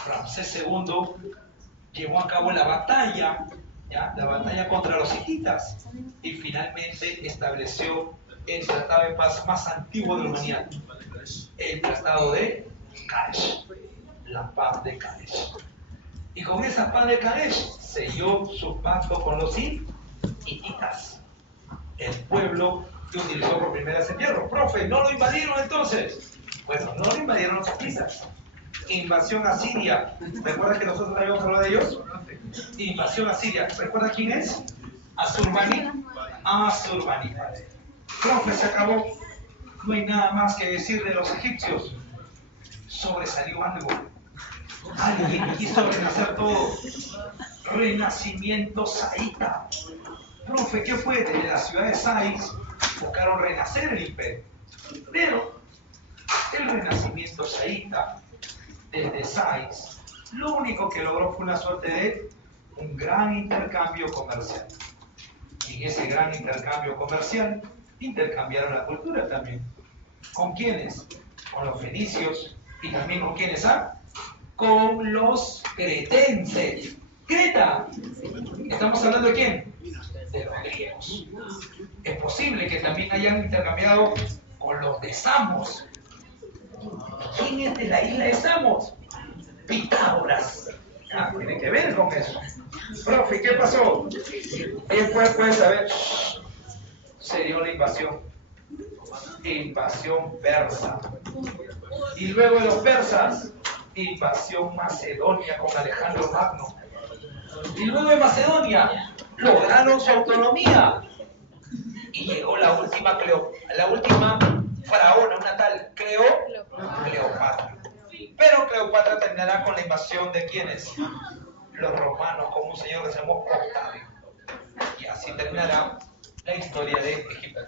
Ramsés II llevó a cabo la batalla, la batalla contra los hititas, y finalmente estableció el tratado de paz más antiguo de la humanidad, el tratado de Kadesh, la paz de Kadesh. Y con esa paz de Kadesh selló su pacto con los hititas, el pueblo que utilizó por primera vez el hierro. Profe, ¿no lo invadieron entonces? Bueno, no lo invadieron los hititas. Invasión a Siria. ¿Recuerdas que nosotros habíamos hablado de ellos? Invasión a Siria. ¿Recuerdas quién es? Asurbanipal. Profe, se acabó. No hay nada más que decir de los egipcios. Sobresalió algo. Alguien quiso renacer todo. Renacimiento saíta. Profe, ¿qué fue? Desde la ciudad de Sais buscaron renacer el imperio. Pero el renacimiento saíta, desde Sais, lo único que logró fue una suerte de un gran intercambio comercial. Y en ese gran intercambio comercial intercambiaron la cultura también. ¿Con quiénes? Con los fenicios y también con quiénes, ¿ah? Con los cretenses. Creta. ¿Estamos hablando de quién? De los griegos. Es posible que también hayan intercambiado con los de Samos. ¿Quién es de la isla de Samos? Pitágoras. Ah, tiene que ver con eso. Profe, ¿qué pasó? Puede saber. Se dio la invasión. Invasión persa. Y luego de los persas, invasión macedonia con Alejandro Magno. Y luego de Macedonia, lograron su autonomía. Y llegó la última faraona, una tal Cleopatra. Pero Cleopatra terminará con la invasión de ¿quiénes? Los romanos, con un señor que se llamó Octavio. Y así terminará la historia de Egipto.